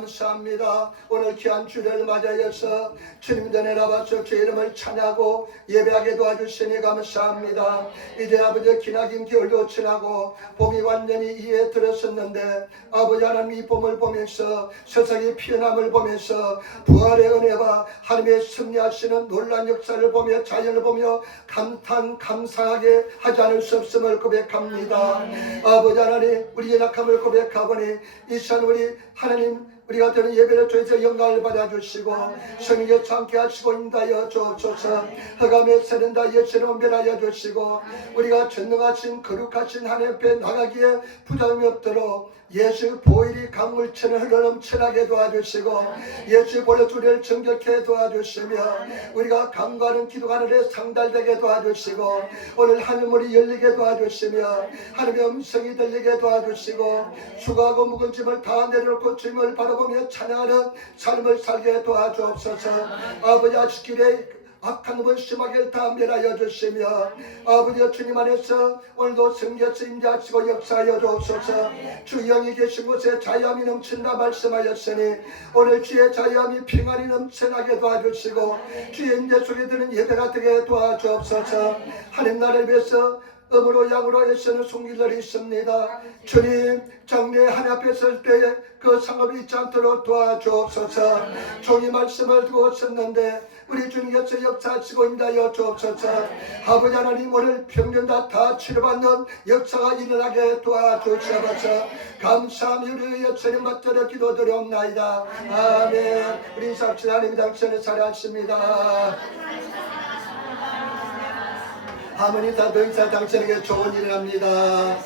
감사합니다. 오늘 귀한 주를 맞이해서 주님 전에 나와서 주의 이름을 찬양하고 예배하게 도와주시니 감사합니다. 이제 아버지 기나긴 겨울도 지나고 봄이 완전히 이에 들었었는데 아버지 하나님 이 봄을 보면서 세상의 피어남을 보면서 부활의 은혜와 하나님의 승리하시는 놀라운 역사를 보며 자연을 보며 감사하게 하지 않을 수 없음을 고백합니다. 아버지 하나님 우리의 약함을 고백하거니 이 시간 우리 하나님 우리가 드는 예배를 통해서 영광을 받아주시고 성령에 참게 하시고 인도하여 주옵소서. 흑암에 세련다 예수를 변하여 주시고 우리가 전능하신 거룩하신 하나님 앞에 나가기에 부담이 없도록 예수 보일이 강물처럼 흘러넘쳐나게 도와주시고 예수 보혈 우리를 정결케 도와주시며 우리가 간구하는 기도가 하늘에 상달되게 도와주시고 오늘 하늘문이 열리게 도와주시며 하나님의 음성이 들리게 도와주시고 수고하고 묵은 짐을 다 내려놓고 주님을 바라보며 찬양하는 삶을 살게 도와주옵소서. 아버지 아시기에 악한 놈은 심하게 다 멸하여 주시며 아버지 주님 안에서 오늘도 성결서 임재하시고 역사하여 주옵소서. 주 영이 계신 곳에 자유함이 넘친다 말씀하였으니 오늘 주의 자유함이 평안이 넘쳐나게 도와주시고 주의 임재 속에 드는 예배가 되게 도와주옵소서. 하나님 나를 위해서 음으로 양으로 애쓰는 손길들이 있습니다. 주님 장래 하나님 앞에 설 때에 그 상업이 있지 않도록 도와주옵소서. 종이 말씀을 두고 썼는데 우리 주님께서 역사하시고 인도하여 주옵소서. 아버지 하나님 오늘 평년 다 치료받는 역사가 일어나게 도와주시옵소서. 감사하며 우리 여천님 맞들어 기도드리옵나이다. 아멘. 우리 인사합시다. 하나님 당신을 사랑하십니다. 하모니 다 동사 당신에게 좋은 일을 합니다.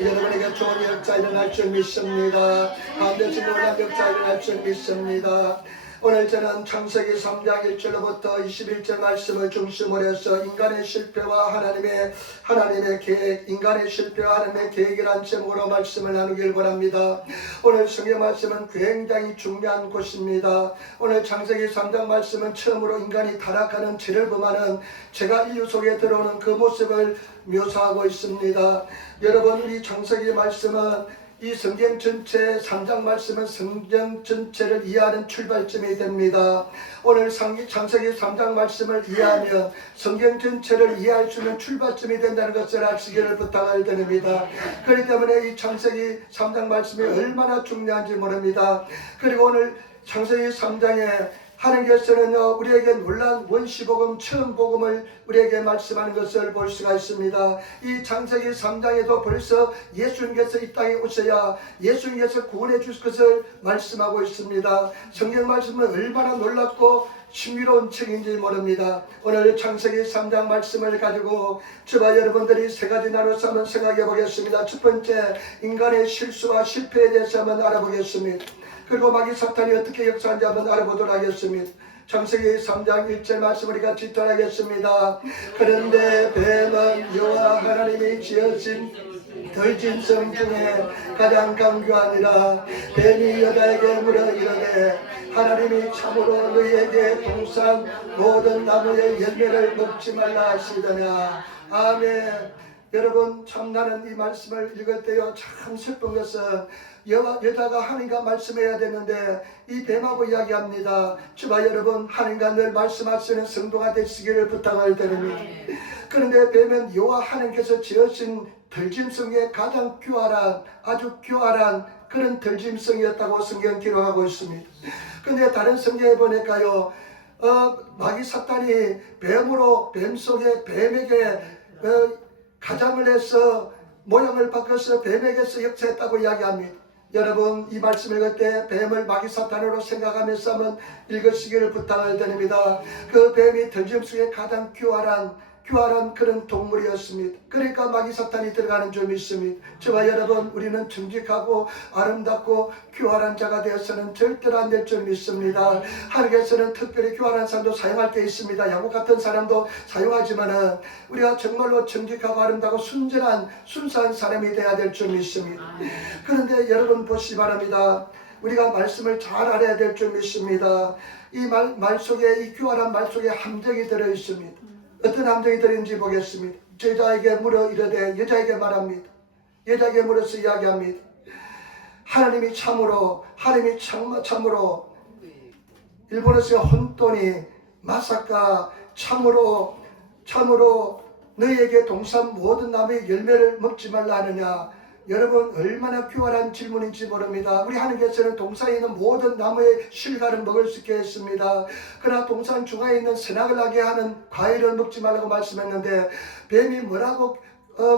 여러분에게 좋은 역사 일어날 줄 믿습니다. 반드시 놀라운 역사 일어날 줄 믿습니다. 오늘 저는 창세기 3장 1절로부터 21절 말씀을 중심으로 해서 인간의 실패와 하나님의 계획, 인간의 실패와 하나님의 계획이라는 제목으로 말씀을 나누길 원합니다. 오늘 성경 말씀은 굉장히 중요한 곳입니다. 오늘 창세기 3장 말씀은 처음으로 인간이 타락하는 죄를 범하는 죄가 인류 속에 들어오는 그 모습을 묘사하고 있습니다. 여러분 이 창세기 말씀은 이 성경 전체 3장 말씀은 성경 전체를 이해하는 출발점이 됩니다. 오늘 창세기 3장 말씀을 이해하면 성경 전체를 이해할 수 있는 출발점이 된다는 것을 아시기를 부탁을 드립니다. 그렇기 때문에 이 창세기 3장 말씀이 얼마나 중요한지 모릅니다. 그리고 오늘 창세기 3장에 하나님께서는요 우리에게 놀라운 원시복음 처음 복음을 우리에게 말씀하는 것을 볼 수가 있습니다. 이 창세기 3장에도 벌써 예수님께서 이 땅에 오셔야 예수님께서 구원해 주실 것을 말씀하고 있습니다. 성경 말씀은 얼마나 놀랍고 신비로운 책인지 모릅니다. 오늘 창세기 3장 말씀을 가지고 저와 여러분들이 세 가지 나눠서 한번 생각해 보겠습니다. 첫 번째 인간의 실수와 실패에 대해서 한번 알아보겠습니다. 그리고 마귀 사탄이 어떻게 역사하는지 한번 알아보도록 하겠습니다. 창세기 3장 1절 말씀 우리 같이 따라하겠습니다. 그런데 뱀은 여호와 하나님이 지으신 들짐승 중에 가장 강교하니라. 뱀이 여자에게 물어 이르되 하나님이 참으로 너희에게 동산 모든 나무의 열매를 먹지 말라 하시더냐. 아멘. 여러분 참 나는 이 말씀을 읽을 때요 참 슬픈 것은 여자가 하나님과 말씀해야 되는데 이 뱀하고 이야기합니다. 저와 여러분 하나님과 늘 말씀하시는 성도가 되시기를 부탁을 드립니다. 그런데 뱀은 여호와 하나님께서 지으신 들짐승의 가장 귀활한 아주 귀활한 그런 들짐승이었다고 성경 기록하고 있습니다. 그런데 다른 성경에 보니까요 마귀 사탄이 뱀 속에 뱀에게 가장을 해서 모양을 바꿔서 뱀에게서 역사했다고 이야기합니다. 여러분 이 말씀 읽을 때 뱀을 마귀 사탄으로 생각하면서 한번 읽으시기를 부탁을 드립니다. 그 뱀이 들짐승의 가장 귀활한 그런 동물이었습니다. 그러니까 마귀 사탄이 들어가는 줄 믿습니다. 저와 여러분 우리는 정직하고 아름답고 귀활한 자가 되어서는 절대로 안 될 줄 믿습니다. 하나님께서는 특별히 귀활한 사람도 사용할 때 있습니다. 야곱 같은 사람도 사용하지만은 우리가 정말로 정직하고 아름다고 순수한 사람이 되어야 될 줄 믿습니다. 그런데 여러분 보시기 바랍니다. 우리가 말씀을 잘 알아야 될 줄 믿습니다. 이 말 속에 이 귀활한 말 속에 함정이 들어 있습니다. 어떤 함정이 들어있는지 보겠습니다. 여자에게 물어 이르되 여자에게 말합니다. 여자에게 물어서 이야기합니다. 하나님이 참으로 일본에서 혼돈이 마사카 참으로 너희에게 동산 모든 나무의 열매를 먹지 말라 하느냐. 여러분 얼마나 교활한 질문인지 모릅니다. 우리 하나님께서는 동산에 있는 모든 나무의 실과를 먹을 수 있게 했습니다. 그러나 동산 중앙에 있는 선악을 나게 하는 과일을 먹지 말라고 말씀했는데 뱀이 뭐라고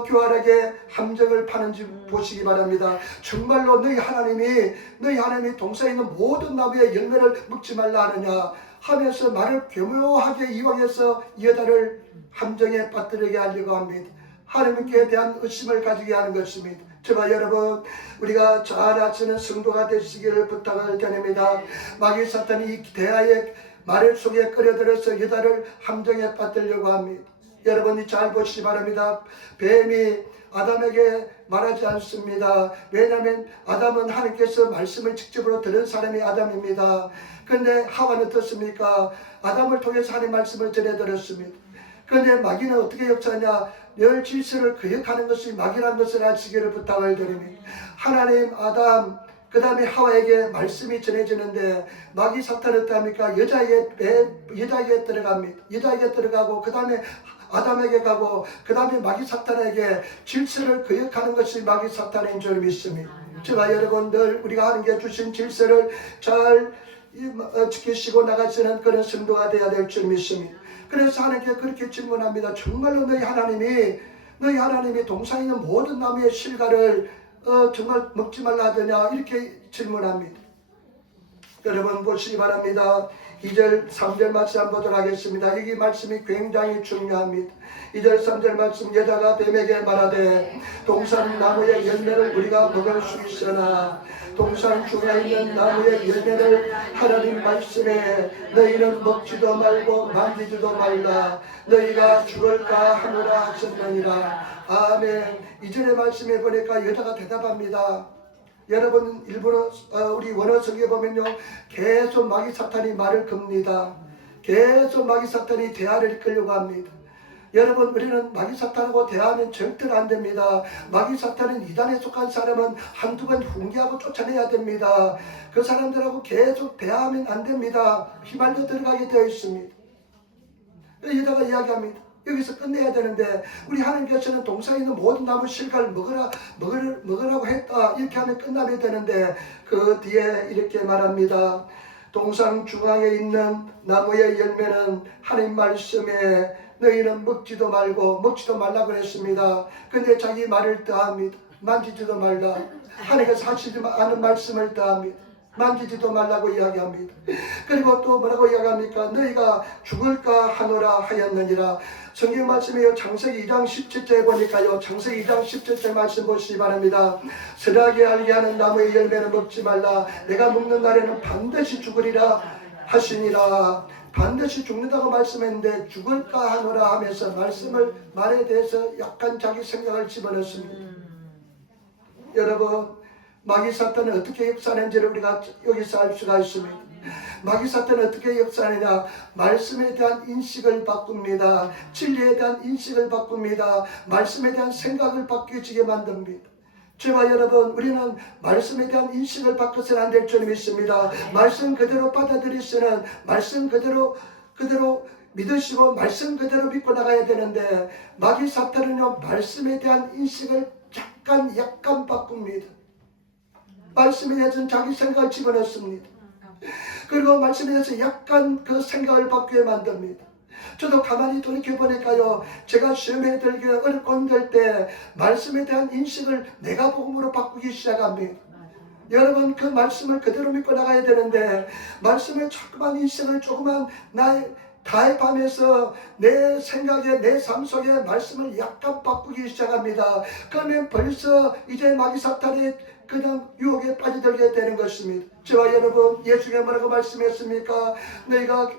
교활하게 함정을 파는지 보시기 바랍니다. 정말로 너희 하나님이 동산에 있는 모든 나무의 열매를 먹지 말라 하느냐 하면서 말을 교묘하게 이왕해서 여자를 함정에 빠뜨리게 하려고 합니다. 하나님께 대한 의심을 가지게 하는 것입니다. 저와 여러분, 우리가 잘 아시는 성도가 되시기를 부탁을 드립니다. 마귀 사탄이 이 대하의 말 속에 끌어들여서 여자를 함정에 빠뜨리려고 합니다. 여러분이 잘 보시기 바랍니다. 뱀이 아담에게 말하지 않습니다. 왜냐하면 아담은 하나님께서 말씀을 직접으로 들은 사람이 아담입니다. 그런데 하와는 어떻습니까? 아담을 통해서 하나님 말씀을 전해들었습니다. 그런데 마귀는 어떻게 역사하냐? 열 질서를 거역하는 것이 마귀라는 것을 아시기를 부탁을 드립니다. 하나님, 아담, 그 다음에 하와에게 말씀이 전해지는데 마귀 사탄은 어떡합니까? 여자에게 들어갑니다. 여자에게 들어가고 그 다음에 아담에게 가고 그 다음에 마귀 사탄에게 질서를 거역하는 것이 마귀 사탄인 줄 믿습니다. 저와 여러분들 우리가 하나님께 주신 질서를 잘 지키시고 나가시는 그런 성도가 되어야 될 줄 믿습니다. 그래서 하나님께 그렇게 질문합니다. 정말로 너희 하나님이 동산에 있는 모든 나무의 실과를 정말 먹지 말라 하더냐 이렇게 질문합니다. 여러분 보시기 바랍니다. 2절 3절 말씀 한번 보도록 하겠습니다. 이 말씀이 굉장히 중요합니다. 2절 3절 말씀 여자가 뱀에게 말하되 동산 나무의 열매를 우리가 먹을 수 있으나 동산 중에 있는 나무의 열매를 하나님 말씀에 너희는 먹지도 말고 만지지도 말라 너희가 죽을까 하노라 하셨느니라. 아멘. 2절의 말씀에 보니까 여자가 대답합니다. 여러분 일본어 우리 원어성에 보면요 계속 마귀 사탄이 말을 겁니다. 계속 마귀 사탄이 대화를 이끌려고 합니다. 여러분 우리는 마귀 사탄하고 대화하면 절대로 안 됩니다. 마귀 사탄은 이단에 속한 사람은 한두 번 훈계하고 쫓아내야 됩니다. 그 사람들하고 계속 대화하면 안 됩니다. 휘말려 들어가게 되어 있습니다. 여기다가 이야기합니다. 여기서 끝내야 되는데 우리 하나님께서는 동산에 있는 모든 나무 실과를 먹으라고 했다 이렇게 하면 끝나면 되는데 그 뒤에 이렇게 말합니다. 동산 중앙에 있는 나무의 열매는 하나님 말씀에 너희는 먹지도 말라고 했습니다. 근데 자기 말을 더합니다. 만지지도 말라. 하나님께서 하시지 않은 말씀을 더합니다. 만지지도 말라고 이야기합니다. 그리고 또 뭐라고 이야기합니까? 너희가 죽을까 하노라 하였느니라. 성경 말씀이요 창세기 2장 17절에 보니까요 창세기 2장 17절 말씀 보시기 바랍니다. 선하게 알게 하는 나무의 열매는 먹지 말라. 내가 먹는 날에는 반드시 죽으리라 하시니라. 반드시 죽는다고 말씀했는데 죽을까 하노라 하면서 말에 대해서 약간 자기 생각을 집어넣습니다. 여러분 마귀 사탄은 어떻게 역사하는지를 우리가 여기서 알 수가 있습니다. 마귀 사탄은 어떻게 역사하느냐? 말씀에 대한 인식을 바꿉니다. 진리에 대한 인식을 바꿉니다. 말씀에 대한 생각을 바뀌어지게 만듭니다. 저와 여러분 우리는 말씀에 대한 인식을 바꿔서는 안 될 줄 믿습니다. 말씀 그대로 받아들이시는 말씀 그대로 믿으시고 말씀 그대로 믿고 나가야 되는데 마귀 사탄은요 말씀에 대한 인식을 약간 바꿉니다. 말씀에 대해서는 자기 생각을 집어넣습니다. 그리고 말씀에 대해서 약간 그 생각을 바뀌게 만듭니다. 저도 가만히 돌이켜보니까요 제가 시험에 들기 어렵고 힘들 때 말씀에 대한 인식을 내가 복음으로 바꾸기 시작합니다. 여러분 그 말씀을 그대로 믿고 나가야 되는데 말씀을 자꾸만 인식을 조그만 나의 타협하면서 내 생각에 내 삶 속에 말씀을 약간 바꾸기 시작합니다. 그러면 벌써 이제 마귀 사탄이 그냥 유혹에 빠져들게 되는 것입니다. 저와 여러분 예수님이 뭐라고 말씀했습니까? 너희가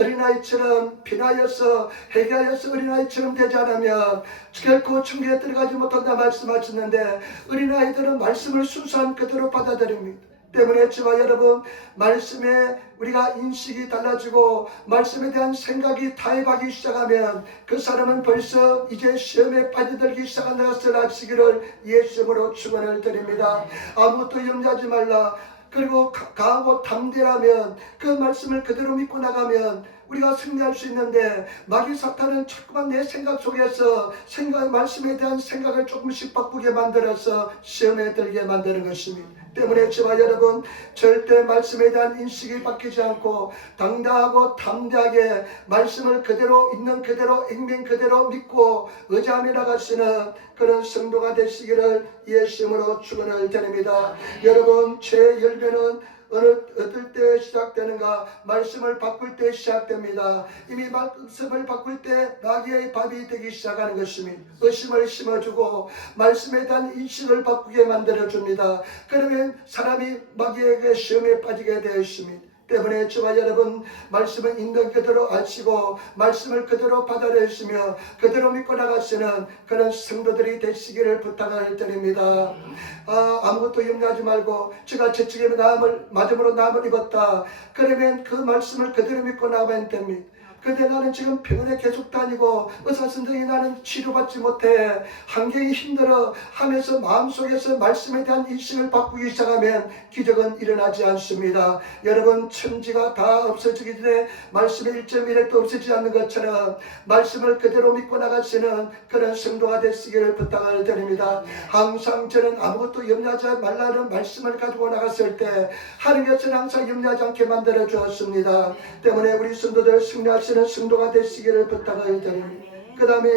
어린아이처럼 피나여서 회개하여서 어린아이처럼 되지 않으면 결코 천국에 들어가지 못한다 말씀하셨는데 어린아이들은 말씀을 순수한 그대로 받아들입니다. 때문에 저와 여러분, 말씀에 우리가 인식이 달라지고 말씀에 대한 생각이 타협하기 시작하면 그 사람은 벌써 이제 시험에 빠져들기 시작한다 것을 아시기를 예수님으로 축원을 드립니다. 아무것도 염려하지 말라. 그리고 강하고 담대하면 그 말씀을 그대로 믿고 나가면 우리가 승리할 수 있는데, 마귀 사탄은 자꾸만 내 생각 속에서 말씀에 대한 생각을 조금씩 바꾸게 만들어서 시험에 들게 만드는 것입니다. 때문에 저와 여러분, 절대 말씀에 대한 인식이 바뀌지 않고 당당하고 담대하게 말씀을 그대로 있는 그대로 액면 그대로 믿고 의지하며 나가시는 그런 성도가 되시기를 예수님으로 축원을 드립니다. 여러분, 죄의 열매는 어떨 때 시작되는가? 말씀을 바꿀 때 시작됩니다. 이미 말씀을 바꿀 때 마귀의 밥이 되기 시작하는 것입니다. 의심을 심어주고 말씀에 대한 인식을 바꾸게 만들어줍니다. 그러면 사람이 마귀에게 시험에 빠지게 되어 있습니다. 때문에 저와 여러분, 말씀을 있는 그대로 아시고 말씀을 그대로 받아들이시며 그대로 믿고 나가시는 그런 성도들이 되시기를 부탁을 드립니다. 아무것도 염려하지 말고 제가 저쪽에 맞음으로 남을 입었다. 그러면 그 말씀을 그대로 믿고 나가면 됩니다. 근데 나는 지금 병원에 계속 다니고 의사 선생님이 나는 치료받지 못해, 환경이 힘들어 하면서 마음속에서 말씀에 대한 인식을 바꾸기 시작하면 기적은 일어나지 않습니다. 여러분, 천지가 다 없어지기 전에 말씀의 1.1핵도 없어지지 않는 것처럼 말씀을 그대로 믿고 나가시는 그런 성도가 되시기를 부탁을 드립니다. 항상 저는 아무것도 염려하지 말라는 말씀을 가지고 나갔을 때 하나님께서는 항상 염려하지 않게 만들어 주었습니다. 때문에 우리 성도들 승리하시는 성도가 되시기를 부탁을 드립니다. 그 다음에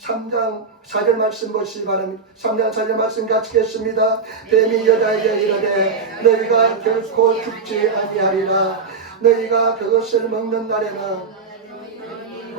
3장 4절 말씀 보시기 바랍니다. 3장 4절 말씀 같이 읽겠습니다. 뱀이 여자에게 이르되 너희가 결코 죽지 아니하리라. 너희가 그것을 먹는 날에는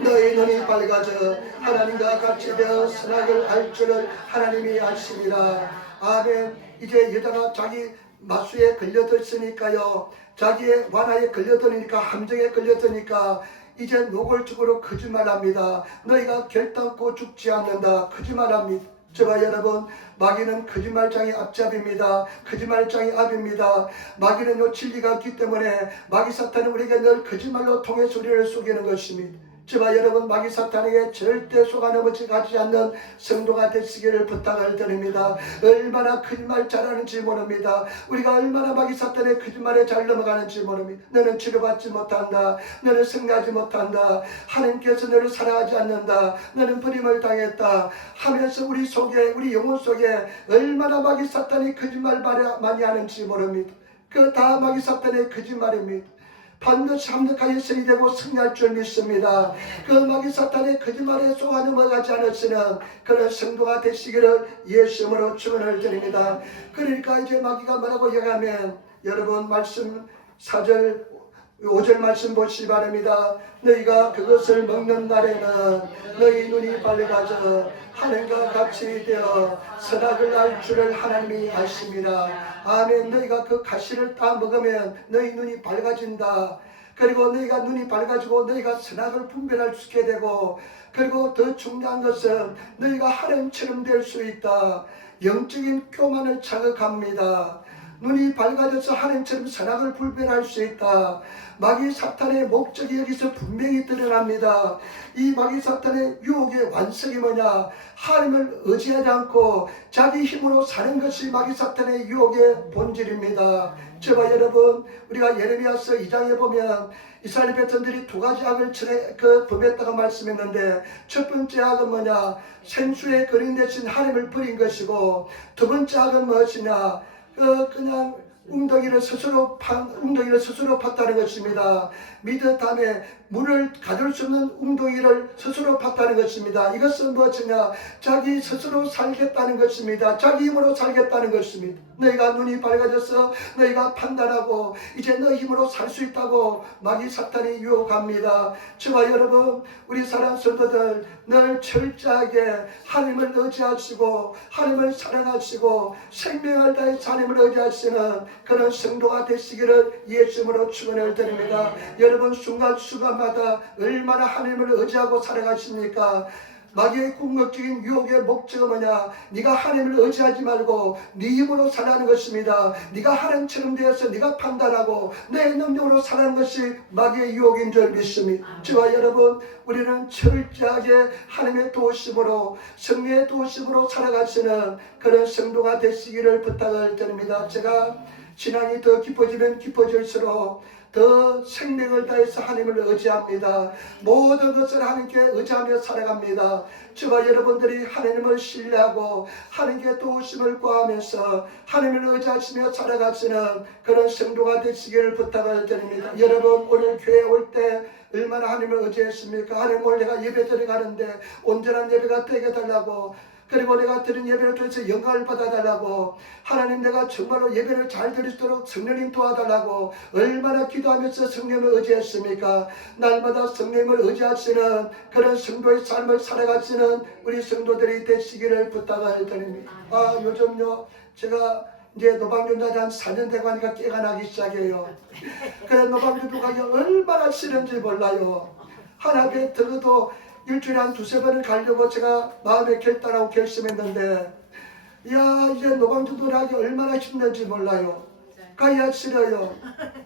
너희 눈이 밝아져 하나님과 같이 되어 선악을 알 줄을 하나님이 아심이라. 아멘. 이제 여자가 자기 마수에 걸려들으니까요, 자기의 완화에 걸려드니까, 함정에 걸려드니까 이제 노골적으로 거짓말합니다. 너희가 결단코 죽지 않는다. 거짓말합니다. 저와 여러분, 마귀는 거짓말장의 앞잡입니다. 거짓말장의 앞입니다. 마귀는 진리가 없기 때문에 마귀 사탄은 우리에게 늘 거짓말로 통해서 우리를 속이는 것입니다. 저와 여러분, 마귀 사탄에게 절대 속아넘어지 가지 않는 성도가 되시기를 부탁을 드립니다. 얼마나 거짓말 잘하는지 모릅니다. 우리가 얼마나 마귀 사탄의 거짓말에 잘 넘어가는지 모릅니다. 너는 치료받지 못한다. 너는 승리하지 못한다. 하나님께서 너를 사랑하지 않는다. 너는 버림을 당했다 하면서 우리 속에, 우리 영혼 속에 얼마나 마귀 사탄이 거짓말 많이 하는지 모릅니다. 그 다 마귀 사탄의 거짓말입니다. 반드시 합력하여 선이 되고 승리할 줄 믿습니다. 그 마귀 사탄의 거짓말에 속아 넘어가지 않으시는 그런 성도가 되시기를 예수님으로 축원을 드립니다. 그러니까 이제 마귀가 뭐라고 얘기하면, 여러분 말씀 4절 5절 말씀 보시기 바랍니다. 너희가 그것을 먹는 날에는 너희 눈이 밝아져 하늘과 같이 되어 선악을 알 줄을 하나님이 아십니다. 아멘. 너희가 그 가시를 다 먹으면 너희 눈이 밝아진다. 그리고 너희가 눈이 밝아지고 너희가 선악을 분별할 수 있게 되고, 그리고 더 중요한 것은 너희가 하나님처럼 될 수 있다. 영적인 교만을 자극합니다. 눈이 밝아져서 하나님처럼 선악을 분별할 수 있다. 마귀 사탄의 목적이 여기서 분명히 드러납니다. 이 마귀 사탄의 유혹의 완성이 뭐냐? 하나님을 의지하지 않고 자기 힘으로 사는 것이 마귀 사탄의 유혹의 본질입니다. 저와 여러분, 우리가 예레미야서 2장에 보면 이스라엘 백성들이 두 가지 악을 범했다고 말씀했는데, 첫 번째 악은 뭐냐? 생수의 거린 대신 하나님을 버린 것이고, 두 번째 악은 무엇이냐? 그냥 웅덩이를 스스로 팠다는 것입니다. 미드 다음에 물을 가둘 수 없는 웅덩이를 스스로 팠다는 것입니다. 이것은 무엇이냐? 자기 스스로 살겠다는 것입니다. 자기 힘으로 살겠다는 것입니다. 너희가 눈이 밝아져서 너희가 판단하고 이제 너희 힘으로 살 수 있다고 마귀 사탄이 유혹합니다. 저와 여러분, 우리 사랑 성도들 늘 철저하게 하나님을 의지하시고 하나님을 사랑하시고 생명을 다해 하나님을 의지하시는 그런 성도가 되시기를 예수님으로 축원을 드립니다. 여러분, 순간순간마다 얼마나 하나님을 의지하고 살아가십니까? 마귀의 궁극적인 유혹의 목적은 뭐냐? 네가 하나님을 의지하지 말고 네 힘으로 살아가는 것입니다. 네가 하나님처럼 되어서 네가 판단하고 내 능력으로 살아가는 것이 마귀의 유혹인 줄 믿습니다. 저와 여러분, 우리는 철저하게 하나님의 도우심으로, 성령의 도우심으로 살아가시는 그런 성도가 되시기를 부탁을 드립니다. 제가 신앙이 더 깊어지면 깊어질수록 더 생명을 다해서 하나님을 의지합니다. 모든 것을 하나님께 의지하며 살아갑니다. 저와 여러분들이 하나님을 신뢰하고 하나님께 도우심을 구하면서 하나님을 의지하시며 살아가시는 그런 성도가 되시기를 부탁을 드립니다. 여러분, 오늘 교회 올 때 얼마나 하나님을 의지했습니까? 하나님, 오늘 내가 예배 드려가는데 온전한 예배가 되게 해달라고, 그리고 내가 드린 예배를 통해서 영광을 받아달라고, 하나님 내가 정말로 예배를 잘 드릴 수 있도록 성령님 도와달라고 얼마나 기도하면서 성령을 의지했습니까? 날마다 성령을 의지하시는 그런 성도의 삶을 살아가시는 우리 성도들이 되시기를 부탁을 드립니다. 요즘요 제가 이제 노방전자에 한 4년 되고 하니까 깨가 나기 시작해요. 그래, 노방전도 가기 얼마나 싫은지 몰라요. 하나님의 들어도 일주일에 한 2-3번을 가려고 제가 마음에 결단하고 결심했는데, 이제 노방전도를 하기 얼마나 힘든지 몰라요. 가야 싫어요.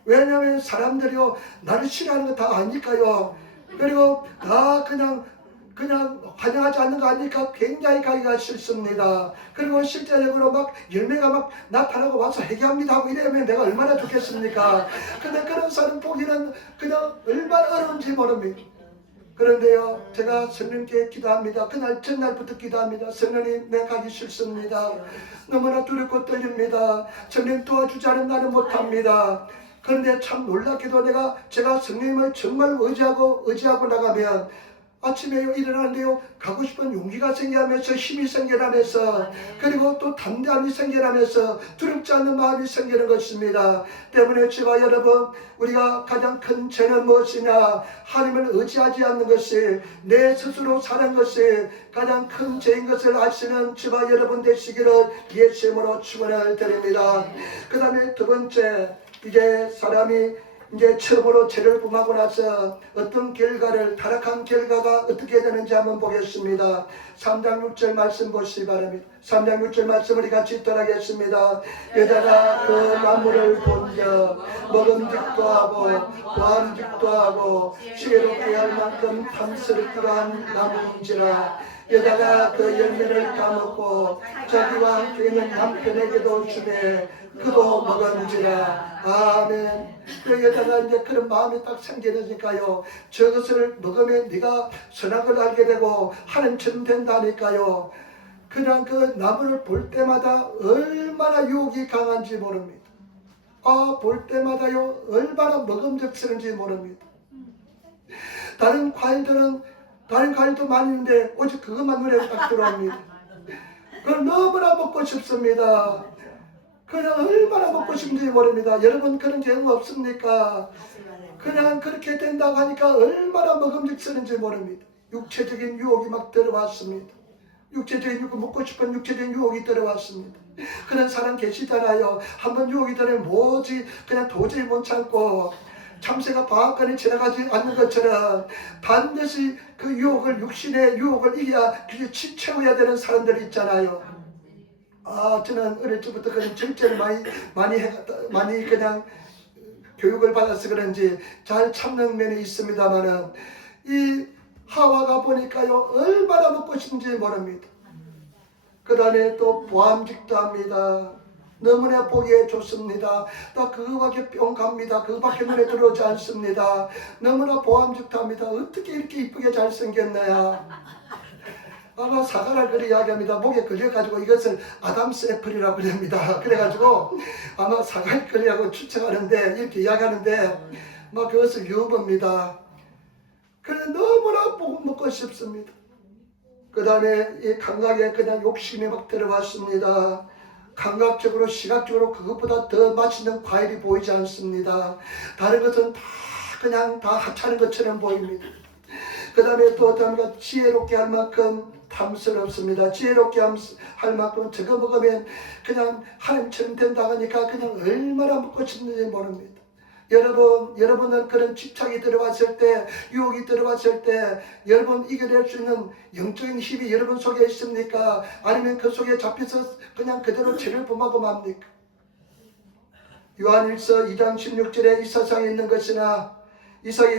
왜냐하면 사람들이요 나를 싫어하는 거 다 아니까요. 그리고 다 그냥 환영하지 않는 거 아니까 굉장히 가기가 싫습니다. 그리고 실제적으로 막 열매가 막 나타나고 와서 회개합니다 하고 이러면 내가 얼마나 좋겠습니까? 근데 그런 사람 보기는 그냥 얼마나 어려운지 모릅니다. 그런데요, 제가 성령께 기도합니다. 그날 전날부터 기도합니다. 성령님, 내가 가기 싫습니다. 너무나 두렵고 떨립니다. 성령 도와주지 않으면 나는 못합니다. 그런데 참 놀랍게도 제가 성령님을 정말 의지하고 나가면 아침에 일어나는데요 가고 싶은 용기가 생겨나면서 힘이 생겨나면서, 그리고 또 담대함이 생겨나면서 두렵지 않는 마음이 생기는 것입니다. 때문에 저와 여러분, 우리가 가장 큰 죄는 무엇이냐? 하나님을 의지하지 않는 것이, 내 스스로 사는 것이 가장 큰 죄인 것을 아시는 저와 여러분 되시기를 예수의 이름으로 축원을 드립니다. 그 다음에 두 번째, 이제 사람이 처음으로 죄를 범하고 나서 어떤 타락한 결과가 어떻게 되는지 한번 보겠습니다. 3장 6절 말씀 보시기 바랍니다. 3장 6절 말씀 우리 같이 읽도록하겠습니다. 여자가 그 나무를 본즉 먹음직도 하고 보암직도 하고 지혜롭게 할 만큼 탐스럽기로 한 나무인지라. 여자가 그 열매를 따먹고 자기와 함께 있는 남편에게도 주되 그도 먹은지라. 아멘. 그 여자가 이제 그런 마음이 딱 생기니까요, 저것을 먹으면 네가 선악을 알게 되고 하나님처럼 된다니까요. 그냥 그 나무를 볼 때마다 얼마나 유혹이 강한지 모릅니다. 볼 때마다요 얼마나 먹음직스러운지 모릅니다. 다른 과일도 많이 있는데 오직 그것만 눈에 딱 들어옵니다. 그걸 너무나 먹고 싶습니다. 그냥 얼마나 먹고 싶은지 모릅니다. 여러분 그런 경우 없습니까? 그냥 그렇게 된다고 하니까 얼마나 먹음직스러운지 모릅니다. 육체적인 유혹이 막 들어왔습니다. 먹고 싶은 육체적인 유혹이 들어왔습니다. 그런 사람 계시잖아요. 한번 유혹이 들어오면 뭐지 그냥 도저히 못 참고 참새가 방앗간에 지나가지 않는 것처럼 반드시 그 유혹을, 육신의 유혹을 이겨야 그게 채워야 되는 사람들이 있잖아요. 저는 어릴 적부터 그런 절제를 많이 그냥 교육을 받아서 그런지 잘 참는 면이 있습니다만은, 이 하와가 보니까요 얼마나 먹고 싶은지 모릅니다. 그 다음에 또 보암직도 합니다. 너무나 보기에 좋습니다. 또 그거밖에 뿅 갑니다. 그거밖에 눈에 들어오지 않습니다. 너무나 보암직도 합니다. 어떻게 이렇게 이쁘게 잘생겼나요? 아마 사과를 그리 이야기합니다. 목에 걸려가지고 이것을 아담스 애플이라고 그럽니다. 그래가지고 아마 사과를 그리라고 추측하는데, 이렇게 이야기하는데 막 그것을 유업합니다. 그래 너무나 먹고 싶습니다. 그 다음에 이 감각에 그냥 욕심이 막 들어왔습니다. 감각적으로, 시각적으로 그것보다 더 맛있는 과일이 보이지 않습니다. 다른 것은 다 하찮은 것처럼 보입니다. 그 다음에 또 어떤 것, 지혜롭게 할 만큼 탐스럽습니다. 지혜롭게 할 만큼 저거 먹으면 그냥 하나님처럼 된다고 하니까 그냥 얼마나 먹고 싶는지 모릅니다. 여러분은 그런 집착이 들어왔을 때, 유혹이 들어왔을 때 여러분 이겨낼 수 있는 영적인 힘이 여러분 속에 있습니까? 아니면 그 속에 잡혀서 그냥 그대로 죄를 범하고 맙니까? 요한일서 2장 16절에 이 세상에 있는 것이나 이 세상에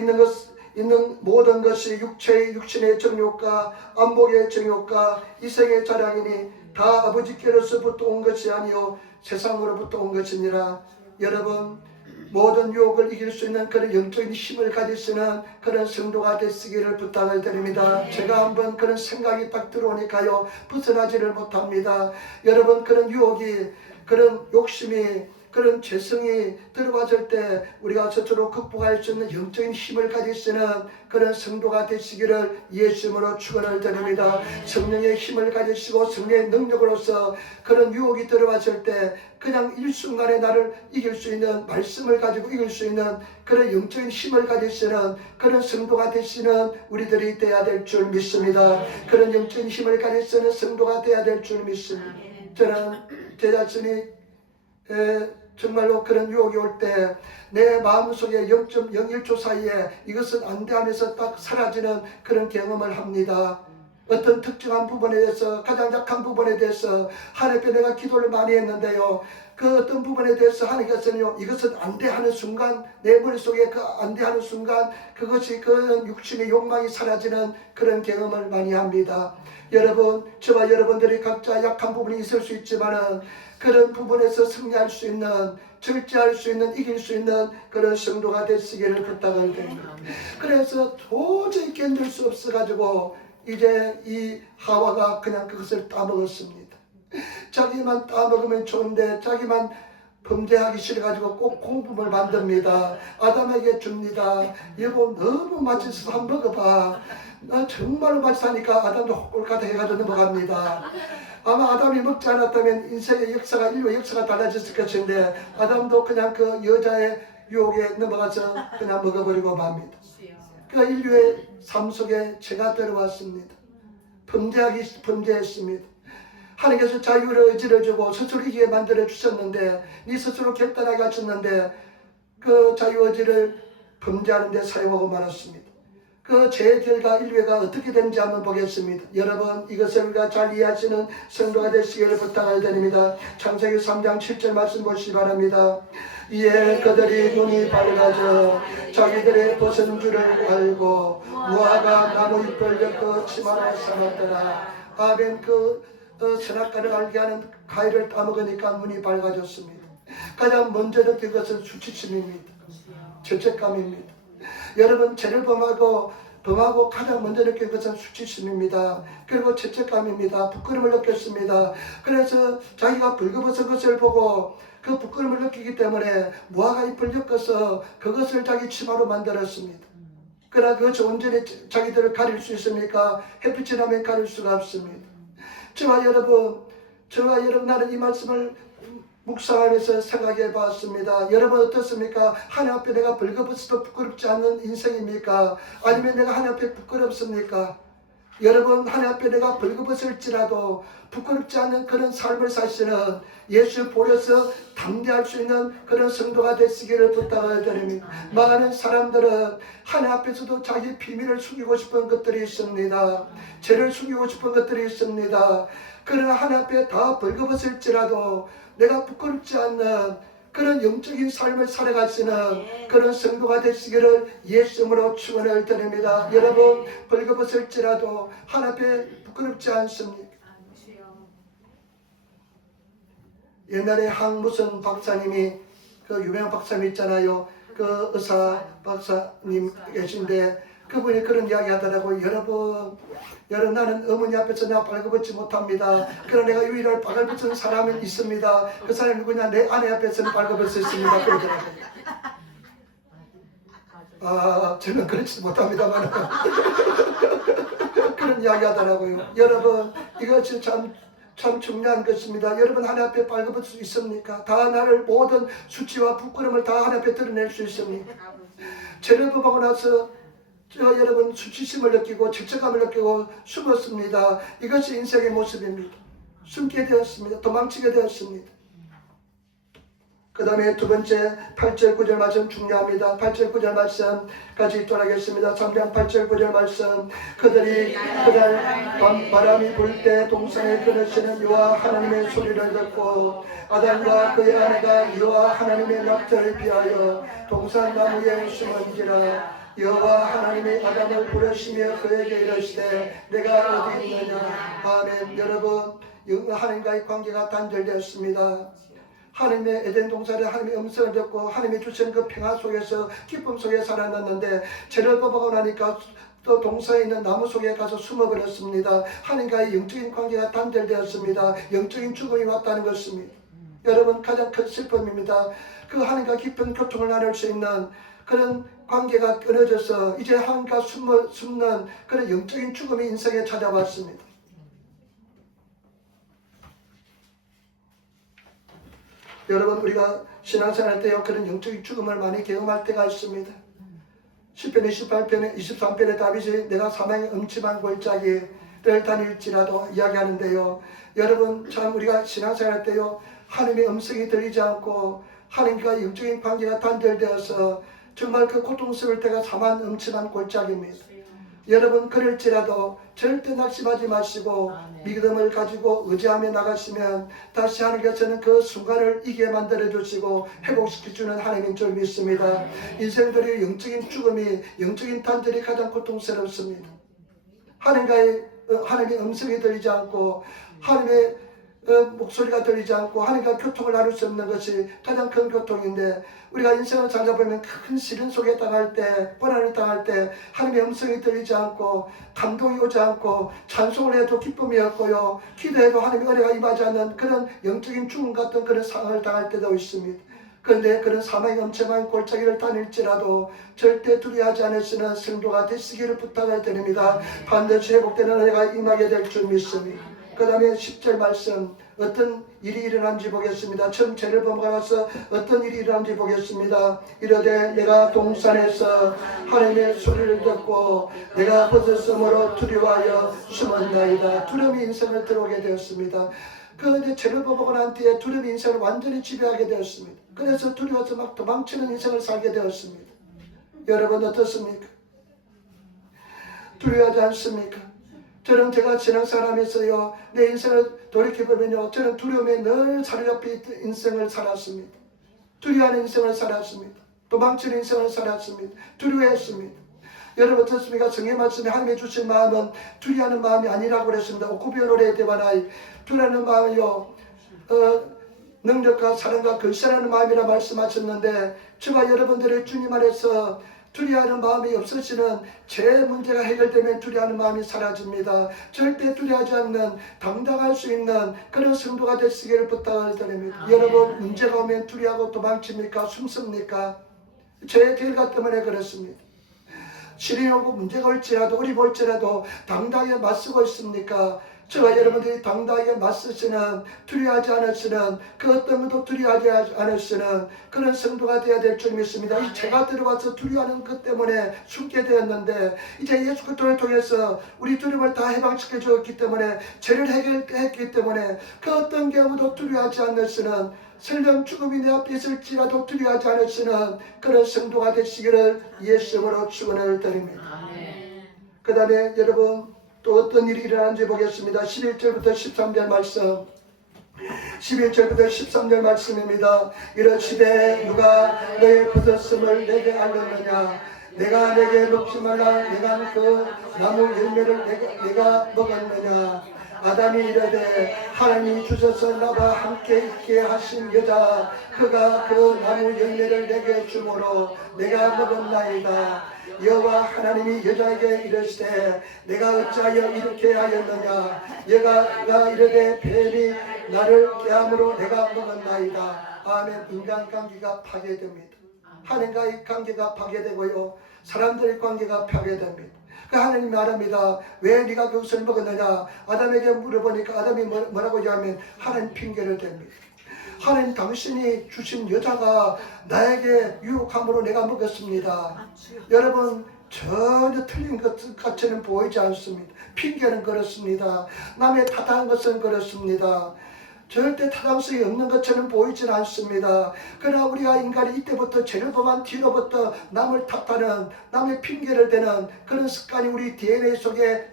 있는 모든 것이 육신의 정욕과 안목의 정욕과 이생의 자랑이니 다 아버지께로서부터 온 것이 아니요 세상으로부터 온 것이니라. 여러분, 모든 유혹을 이길 수 있는 그런 영적인 힘을 가질 수 있는 그런 성도가 되시기를 부탁을 드립니다. 제가 한번 그런 생각이 딱 들어오니까요, 벗어나지를 못합니다. 여러분, 그런 유혹이, 그런 욕심이, 그런 죄성이 들어왔을 때 우리가 스스로 극복할 수 있는 영적인 힘을 가질 수 있는 그런 성도가 되시기를 예수님으로 축원을 드립니다. 성령의 힘을 가지시고 성령의 능력으로서 그런 유혹이 들어왔을 때 그냥 일순간에 나를 이길 수 있는 말씀을 가지고 이길 수 있는 그런 영적인 힘을 가지시는 그런 성도가 되시는 우리들이 되어야 될 줄 믿습니다. 그런 영적인 힘을 가지시는 성도가 되어야 될 줄 믿습니다. 저는 제 자신이 정말로 그런 유혹이 올 때 내 마음속에 0.01초 사이에 이것은 안 돼 하면서 딱 사라지는 그런 경험을 합니다. 어떤 특정한 부분에 대해서, 가장 약한 부분에 대해서 하나님께 내가 기도를 많이 했는데요, 그 어떤 부분에 대해서 하나님께서는요, 이것은 안 돼 하는 순간, 내 머릿속에 그 안 돼 하는 순간 그것이 그 육신의 욕망이 사라지는 그런 경험을 많이 합니다. 여러분, 저와 여러분들이 각자 약한 부분이 있을 수 있지만은 그런 부분에서 승리할 수 있는, 절제할 수 있는, 이길 수 있는 그런 성도가 되시기를 부탁을 드립니다. 그래서 도저히 견딜 수 없어가지고 이제 이 하와가 그냥 그것을 따먹었습니다. 자기만 따먹으면 좋은데 자기만 범죄하기 싫어가지고 꼭 공품을 만듭니다. 아담에게 줍니다. 여보, 너무 맛있어서 한번 먹어봐. 나 정말로 맛있다니까. 아담도 홀가닥 해가지고 넘어갑니다. 아마 아담이 먹지 않았다면 인생의 역사가, 인류의 역사가 달라졌을 것인데 아담도 그냥 그 여자의 유혹에 넘어가서 그냥 먹어버리고 맙니다. 그 인류의 삶 속에 죄가 들어왔습니다. 범죄했습니다. 하나님께서 자유의 의지를 주고 스스로 이기게 만들어 주셨는데, 네 스스로 결단하게 하셨는데 그 자유 의지를 범죄하는 데 사용하고 말았습니다. 그 죄의 결과 인류가 어떻게 되는지 한번 보겠습니다. 여러분, 이것을 우리가 잘 이해하시는 성도가 되시기를 부탁을 드립니다. 창세기 3장 7절 말씀 보시기 바랍니다. 이에 그들이 눈이 밝아져 자기들의 벗은 줄을 알고 무화과 나무 잎을 엮어 치마로 삼았더라. 아멘. 선악과를 알게 하는 과일을 따먹으니까 눈이 밝아졌습니다. 가장 먼저 느낀 것은 수치심입니다. 죄책감입니다. 여러분, 죄를 범하고 가장 먼저 느낀 것은 수치심입니다. 그리고 죄책감입니다. 부끄러움을 느꼈습니다. 그래서 자기가 벌거벗은 것을 보고 그 부끄러움을 느끼기 때문에 무화과 잎을 엮어서 그것을 자기 치마로 만들었습니다. 그러나 그것이 온전히 자기들을 가릴 수 있습니까? 햇빛이 나면 가릴 수가 없습니다. 저와 여러분, 나는 이 말씀을 묵상하면서 생각해 봤습니다. 여러분 어떻습니까? 하나님 앞에 내가 벌거벗어도 부끄럽지 않는 인생입니까? 아니면 내가 하나님 앞에 부끄럽습니까? 여러분, 하나님 앞에 내가 벌거벗을지라도 부끄럽지 않는 그런 삶을 사시는, 예수 보려서 담대할 수 있는 그런 성도가 되시기를 부탁을 드립니다. 많은 사람들은 하나님 앞에서도 자기 비밀을 숨기고 싶은 것들이 있습니다. 죄를 숨기고 싶은 것들이 있습니다. 그러나 하나님 앞에 다 벌거벗을지라도 내가 부끄럽지 않는 그런 영적인 삶을 살아가시는 그런 성도가 되시기를 예수님으로 축원을 드립니다. 여러분, 벌거벗을지라도 하나님 앞에 부끄럽지 않습니까? 옛날에 항무선 박사님이, 그 유명한 박사님 있잖아요. 그 의사 박사님 계신데 그분이 그런 이야기 하더라고요. 여러분, 나는 어머니 앞에서 내가 발걸벗지 못합니다. 그러나 내가 유일하게 발걸벗은 사람은 있습니다. 그 사람이 누구냐? 내 아내 앞에서는 발걸벗었습니다. 그러더라고요. 저는 그렇지 못합니다만 그런 이야기 하더라고요. 여러분, 이것이 참 중요한 것입니다. 여러분, 하나님 앞에 발걸벗을 수 있습니까? 다 나를 모든 수치와 부끄러움을 다 하나님 앞에 드러낼 수 있습니까? 죄를 범하고 나서 여러분 수치심을 느끼고 죄책감을 느끼고 숨었습니다. 이것이 인생의 모습입니다. 숨게 되었습니다. 도망치게 되었습니다. 그 다음에 두 번째 8절 9절 말씀 중요합니다. 8절 9절 말씀 같이 읽도록하겠습니다. 3장 8절 9절 말씀 그들이 그날 바람이 불 때 동산에 끊으시는 여호와 하나님의 소리를 듣고 아담과 그의 아내가 여호와 하나님의 낙타를 피하여 동산 나무에 숨은지라. 여호와 하나님이 아담을 부르시며 그에게 이르시되 내가 어디 있느냐. 아멘. 여러분 하나님과의 관계가 단절되었습니다. 하나님의 에덴 동산에 하나님의 음성을 듣고 하나님이 주신 그 평화 속에서 기쁨 속에 살아났는데 죄를 범하고 나니까 또 동산에 있는 나무 속에 가서 숨어버렸습니다. 하나님과의 영적인 관계가 단절되었습니다. 영적인 죽음이 왔다는 것입니다. 여러분 가장 큰 슬픔입니다. 그 하나님과 깊은 교통을 나눌 수 있는 그런 관계가 끊어져서 이제 하나님과 숨는 그런 영적인 죽음이 인생에 찾아왔습니다. 여러분 우리가 신앙생활 할 때요 그런 영적인 죽음을 많이 경험할 때가 있습니다. 시편 28편에 23편에 다윗이 내가 사망의 음침한 골짜기를 다닐지라도 이야기하는데요. 여러분 참 우리가 신앙생활 할 때요 하나님의 음성이 들리지 않고 하나님과 영적인 관계가 단절되어서 정말 그 고통스러울 때가 사망 음침한 골짜기입니다. 여러분 그럴지라도 절대 낙심하지 마시고 믿음을 가지고 의지하며 나가시면 다시 하나님께서는 그 순간을 이기게 만들어 주시고 회복시켜 주는 하나님인 줄 믿습니다. 인생들의 영적인 죽음이 영적인 단절이 가장 고통스럽습니다. 하나님의 음성이 들리지 않고 하나님의 목소리가 들리지 않고 하나님과 교통을 나눌 수 없는 것이 가장 큰 고통인데 우리가 인생을 살다 보면 큰 시련 속에 당할 때 고난을 당할 때 하나님의 음성이 들리지 않고 감동이 오지 않고 찬송을 해도 기쁨이 없고요 기도해도 하나님의 은혜가 임하지 않는 그런 영적인 죽음 같은 그런 상황을 당할 때도 있습니다. 그런데 그런 사망의 엄청난 골짜기를 다닐지라도 절대 두려워하지 않으시는 성도가 되시기를 부탁을 드립니다. 반드시 회복되는 은혜가 임하게 될 줄 믿습니다. 그 다음에 10절 말씀 어떤 일이 일어난지 보겠습니다. 처음 죄를 범하고 나서 어떤 일이 일어난지 보겠습니다. 이르되 내가 동산에서 하나님의 소리를 듣고 내가 벗었으므로 두려워하여 숨었나이다. 두려움이 인생을 들어오게 되었습니다. 그런데 죄를 범하고 난 뒤에 두려움이 인생을 완전히 지배하게 되었습니다. 그래서 두려워서 막 도망치는 인생을 살게 되었습니다. 여러분 어떻습니까? 두려워하지 않습니까? 저는 제가 신앙생활하면서요 내 인생을 돌이켜보면요 저는 두려움에 늘 사로잡혀 있던 인생을 살았습니다. 두려워하는 인생을 살았습니다. 도망치는 인생을 살았습니다. 두려워했습니다. 여러분 어떻습니까? 성경 말씀에 하나님이 주신 마음은 두려워하는 마음이 아니라고 그랬습니다. 오쿠비오 노래에 대바나이 두려워하는 마음이요 능력과 사랑과 근신하는 마음이라 말씀하셨는데 저와 여러분들의 주님 안에서 두려워하는 마음이 없으시는 제 문제가 해결되면 두려워하는 마음이 사라집니다. 절대 두려워하지 않는 당당할 수 있는 그런 성도가 되시기를 부탁을 드립니다. 여러분 문제가 오면 두려워하고 도망칩니까? 숨습니까? 제 결과 때문에 그렇습니다. 시련이 오고 문제가 올지라도 어려움이 올지라도 당당하게 맞서고 있습니까? 저와 여러분들이 당당하게 맞서시는 두려워하지 않으시는 그 어떤 것도 두려워하지 않으시는 그런 성도가 되어야 될 줄 믿습니다. 이 죄가 들어와서 두려워하는 것 때문에 숨게 되었는데 이제 예수 그리스도를 통해서 우리 두려움을 다 해방시켜 주었기 때문에 죄를 해결했기 때문에 그 어떤 경우도 두려워하지 않으시는 설령 죽음이 내 앞에 있을지라도 두려워하지 않으시는 그런 성도가 되시기를 예수님으로 축원을 드립니다. 그 다음에 여러분 또 어떤 일이 일어나는지 보겠습니다. 11절부터 13절 말씀 11절부터 13절 말씀입니다. 이르시되 누가 너의 벗었음을 내게 알렸느냐. 내가 내게 먹지 말라 내가 그 나무 열매를 내가 먹었느냐. 아담이 이르되 하나님이 주셔서 나와 함께 있게 하신 여자 그가 그 나무 열매를 내게 주므로 내가 먹었나이다. 여호와 하나님이 여자에게 이르시되 내가 어찌하여 이렇게 하였느냐. 여자가 이르되 뱀이 나를 깨함으로 내가 먹었나이다. 아멘. 인간관계가 파괴됩니다. 하나님과의 관계가 파괴되고요 사람들의 관계가 파괴됩니다. 그 하나님이 말합니다. 왜 네가 그것을 먹었느냐. 아담에게 물어보니까 아담이 뭐라고 하면 하나님 핑계를 댑니다. 하나님 당신이 주신 여자가 나에게 유혹함으로 내가 먹었습니다. 여러분 전혀 틀린 것 같이는 보이지 않습니다. 핑계는 그렇습니다. 남의 탓한 것은 그렇습니다. 절대 타당성이 없는 것처럼 보이질 않습니다. 그러나 우리가 인간이 이때부터 죄를 범한 뒤로부터 남을 탓하는, 남의 핑계를 대는 그런 습관이 우리 DNA 속에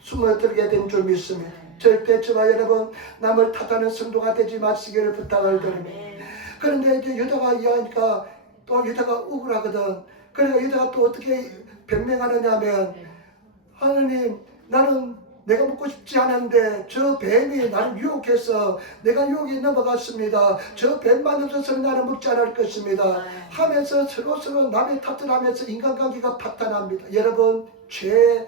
숨어들게 된 줄 믿습니다. 절대 저와 여러분 남을 탓하는 성도가 되지 마시기를 부탁을 드립니다. 그런데 이제 여자가 이야기하니까 또 여자가 억울하거든. 그러니까 여자가 또 어떻게 변명하느냐 하면, 하느님, 나는 내가 먹고 싶지 않은데 저 뱀이 나를 유혹해서 내가 유혹에 넘어갔습니다. 저 뱀만 없어서는 나는 먹지 않을 것입니다 하면서 서로 남의 탓을 하면서 인간관계가 파탄납니다. 여러분, 죄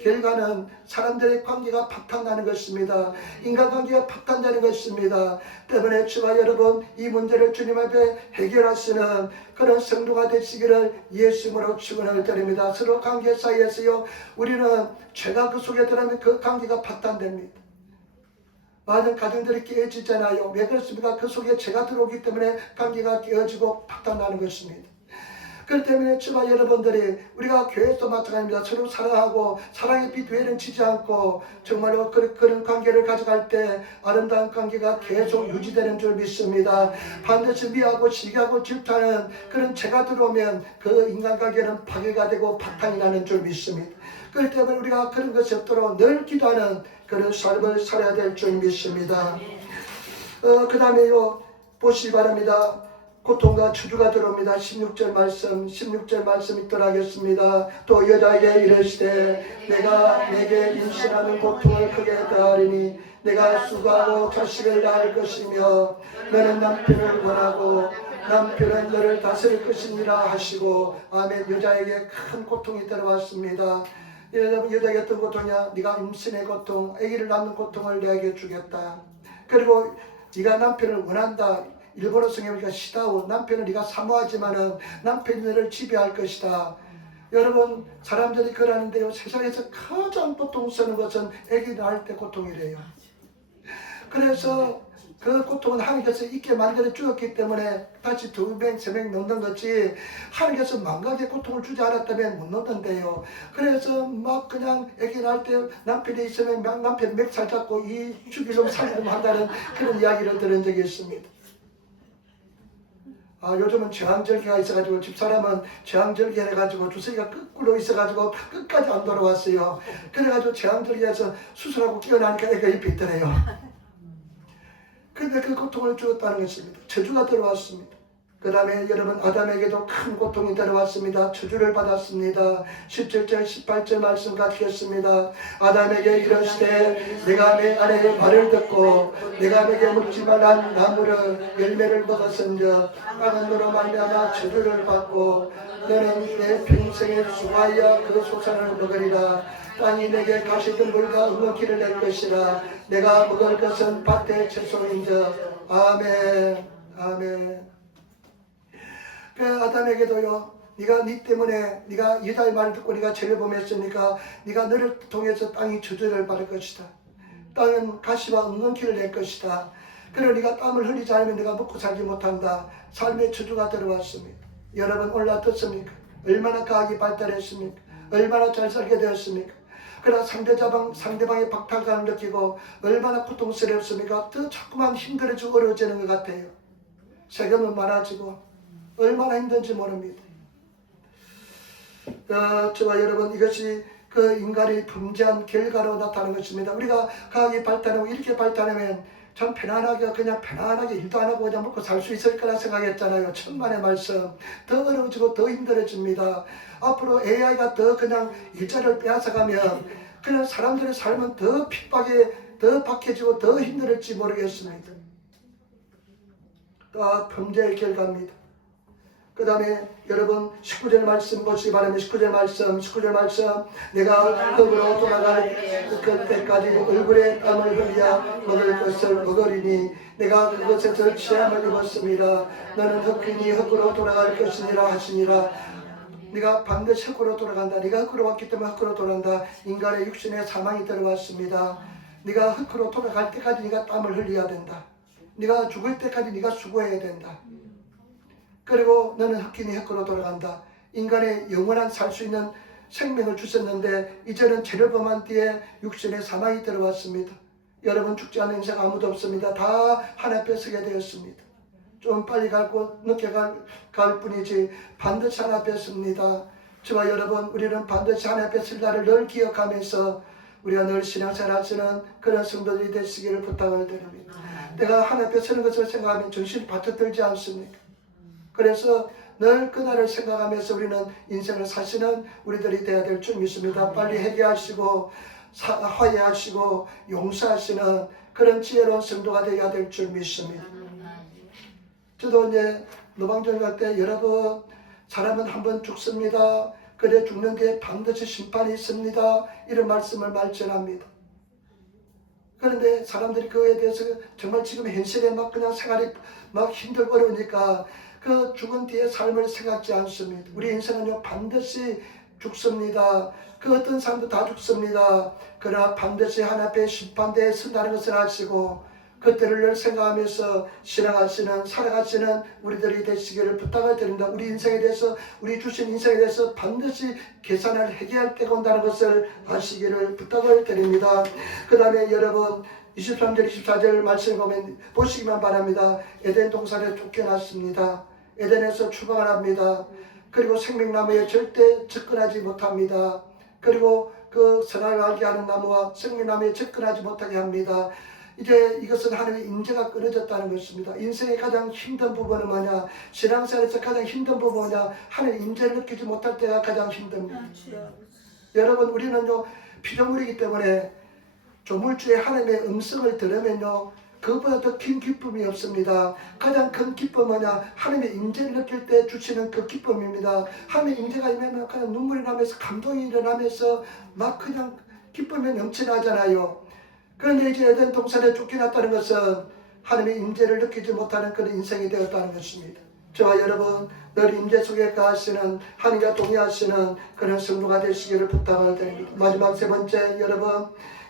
결과는 사람들의 관계가 파탄나는 것입니다. 인간관계가 파탄되는 것입니다. 때문에 저와 여러분, 이 문제를 주님 앞에 해결하시는 그런 성도가 되시기를 예수님으로 축원을 드립니다. 서로 관계 사이에서요, 우리는 죄가 그 속에 들어가면 그 관계가 파탄됩니다. 많은 가정들이 깨어지잖아요. 왜 그렇습니까? 그 속에 죄가 들어오기 때문에 관계가 깨어지고 파탄나는 것입니다. 그렇기 때문에 저와 여러분들이, 우리가 교회에서 마찬가지입니다. 서로 사랑하고 사랑의 빛 외에는 치지 않고 정말로 그런 관계를 가져갈 때 아름다운 관계가 계속 유지되는 줄 믿습니다. 반드시 미워하고 시기하고 질투하는 그런 죄가 들어오면 그 인간관계는 파괴가 되고 파탄이 나는 줄 믿습니다. 그렇기 때문에 우리가 그런 것이 없도록 늘 기도하는 그런 삶을 살아야 될 줄 믿습니다. 그 다음에요, 보시기 바랍니다. 고통과 저주가 들어옵니다. 16절 말씀 읽도록 하겠습니다. 또 여자에게 이르시되 내가 내게 임신하는 고통을 크게 더하리니 내가 수고하고 자식을 낳을 것이며 너는 남편을 원하고 남편은 너를 다스릴 것이니라 하시고, 아멘. 여자에게 큰 고통이 들어왔습니다. 여자에게 어떤 고통이냐? 네가 임신의 고통, 아기를 낳는 고통을 내게 주겠다. 그리고 네가 남편을 원한다. 일본어 성경에 보니까 시다오, 남편을 네가 사모하지만은 남편이 너를 지배할 것이다. 여러분, 사람들이 그러는데요, 세상에서 가장 고통스러운 것은 아기 낳을 때 고통이래요. 그래서 그 고통은 하나님께서 있게 만들어 주었기 때문에 다시 2명, 3명 넣는 거지, 하나님께서 망각의 고통을 주지 않았다면 못 넣는데요. 그래서 막 그냥 아기 낳을 때 남편이 있으면 남편 멱살 잡고 이 죽이려고 살려고 한다는 그런 이야기를 들은 적이 있습니다. 요즘은 제왕절개가 있어가지고, 집사람은 제왕절개 해가지고 주사위가 거꾸로 있어가지고 끝까지 안 돌아왔어요. 그래가지고 제왕절개에서 수술하고 깨어나니까 애가 옆에 있더래요. 근데 그 고통을 주었다는 것입니다. 저주가 들어왔습니다. 그 다음에 여러분, 아담에게도 큰 고통이 들어왔습니다. 저주를 받았습니다. 17절 18절 말씀 같겠습니다. 아담에게 이르시되 내가 내 아내의 말을 듣고 내가 내게 먹지 말란 나무를 열매를 먹었은즉 악한 너로 말미암아 저주를 받고 너는 내 평생에 수고하여 그 소산을 먹으리라. 땅이 내게 가시덤불과 응어키를 낼 것이라. 내가 먹을 것은 밭의 채소인즉. 아멘. 아멘. 그 아담에게도요, 네가 네 때문에, 네가 여자의 말을 듣고 네가 죄를 범했으니까 네가 너를 통해서 땅이 저주를 받을 것이다. 땅은 가시와 응언키를 낼 것이다. 그래 네가 땀을 흘리지 않으면 네가 먹고 살지 못한다. 삶의 저주가 들어왔습니다. 여러분, 오늘 어떻습니까? 얼마나 과학이 발달했습니까? 얼마나 잘 살게 되었습니까? 그러나 상대방의 박탈감을 느끼고 얼마나 고통스럽습니까? 더 자꾸만 힘들어지고 어려워지는 것 같아요. 세금은 많아지고 얼마나 힘든지 모릅니다. 저와 여러분, 이것이 그 인간이 범죄한 결과로 나타나는 것입니다. 우리가 과학이 발달하고 이렇게 발달하면 참 편안하게, 그냥 편안하게 일도 안 하고 그냥 먹고 살 수 있을 거라 생각했잖아요. 천만의 말씀. 더 어려워지고 더 힘들어집니다. 앞으로 AI가 더 그냥 일자리를 빼앗아가면 그냥 사람들의 삶은 더 핍박에 더 박해지고 더 힘들을지 모르겠습니다. 범죄의 결과입니다. 그 다음에 여러분 19절 말씀 보시기 바랍니다. 19절 말씀 내가 흙으로 돌아갈 때까지 얼굴에 땀을 흘려 먹을 것을 먹으리니 내가 그것에서 취함을 입었습니다. 너는 흙이니 흙으로 돌아갈 것이니라 하시니라. 네가 반드시 흙으로 돌아간다. 네가 흙으로 왔기 때문에 흙으로 돌아간다. 인간의 육신에 사망이 들어왔습니다. 네가 흙으로 돌아갈 때까지 네가 땀을 흘려야 된다. 네가 죽을 때까지 네가 수고해야 된다. 그리고 너는 흙이니 흙으로 돌아간다. 인간의 영원한 살 수 있는 생명을 주셨는데 이제는 죄를 범한 뒤에 육신에 사망이 들어왔습니다. 여러분 죽지 않는 인생 아무도 없습니다. 다 하나님 앞에 서게 되었습니다. 좀 빨리 갈고 늦게 갈 뿐이지 반드시 하나님 앞에 섭니다. 저와 여러분 우리는 반드시 하나님 앞에 설 날을 늘 기억하면서 우리가 늘 신앙생활 하시는 그런 성도들이 되시기를 부탁을 드립니다. 내가 하나님 앞에 서는 것을 생각하면 정신이 바짝 들지 않습니까? 그래서 늘 그날을 생각하면서 우리는 인생을 사시는 우리들이 되어야 될 줄 믿습니다. 빨리 회개하시고 화해하시고 용서하시는 그런 지혜로운 성도가 되어야 될 줄 믿습니다. 저도 이제 노방전 갈 때 여러분 사람은 한 번 죽습니다. 그래 죽는 뒤에 반드시 심판이 있습니다. 이런 말씀을 말전합니다. 그런데 사람들이 그에 대해서 정말 지금 현실에 막 그냥 생활이 막 힘들고 어려우니까 그 죽은 뒤의 삶을 생각지 않습니다. 우리 인생은요 반드시 죽습니다. 그 어떤 사람도 다 죽습니다. 그러나 반드시 하나님 앞에 심판대에 선다는 것을 아시고 그때를 늘 생각하면서 신앙하시는 살아가시는 우리들이 되시기를 부탁을 드립니다. 우리 인생에 대해서 우리 주신 인생에 대해서 반드시 계산을 회개할 때가 온다는 것을 아시기를 부탁을 드립니다. 그 다음에 여러분 23절 24절 말씀을 보면 보시기만 바랍니다. 에덴 동산에 쫓겨났습니다. 에덴에서 추방을 합니다. 그리고 생명나무에 절대 접근하지 못합니다. 그리고 그 선악을 알게 하는 나무와 생명나무에 접근하지 못하게 합니다. 이제 이것은 하나님의 인재가 끊어졌다는 것입니다. 인생의 가장 힘든 부분은 뭐냐? 신앙생활에서 가장 힘든 부분은 뭐냐? 하나님의 인재를 느끼지 못할 때가 가장 힘듭니다. 여러분 우리는요 피조물이기 때문에 조물주의 하나님의 음성을 들으면요 그것보다 더 큰 기쁨이 없습니다. 가장 큰 기쁨은 뭐냐? 하나님의 인재를 느낄 때 주시는 그 기쁨입니다. 하나님의 인재가 임하면 그냥 눈물이 나면서 감동이 일어나면서 막 그냥 기쁨이 넘쳐나잖아요. 그런데 이제 에덴 동산에 쫓겨났다는 것은 하나님의 인재를 느끼지 못하는 그런 인생이 되었다는 것입니다. 저와 여러분 늘 인재 속에 가시는 하나님과 동의하시는 그런 성도가 되시기를 부탁을 드립니다. 마지막 세 번째 여러분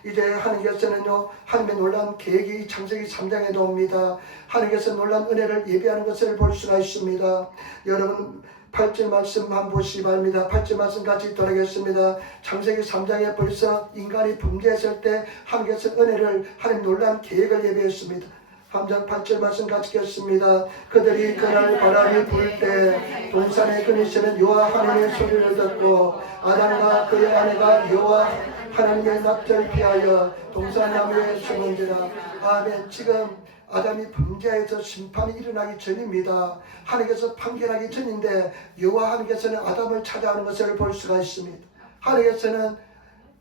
이제 하나님께서는요 하나님의 놀라운 계획이 창세기 3장에 나옵니다. 하나님께서 놀라운 은혜를 예비하는 것을 볼 수가 있습니다. 여러분 8절 말씀 한번 보시기 바랍니다. 8절 말씀 같이 돌아가겠습니다. 창세기 3장에 벌써 인간이 범죄했을 때 하나님께서 은혜를 하나님 놀라운 계획을 예비했습니다. 3장 8절 말씀 같이 읽겠습니다. 그들이 그날 바람이 불 때 동산에 그니시는 여호와 하나님의 소리를 듣고 아담과 그의 아내가 여호와 하나님의 낯을 피하여 동산나무에 숨은지라. 아멘. 지금 아담이 범죄해서 심판이 일어나기 전입니다. 하나님께서 판결하기 전인데 여호와 하나님께서는 아담을 찾아오는 것을 볼 수가 있습니다. 하나님께서는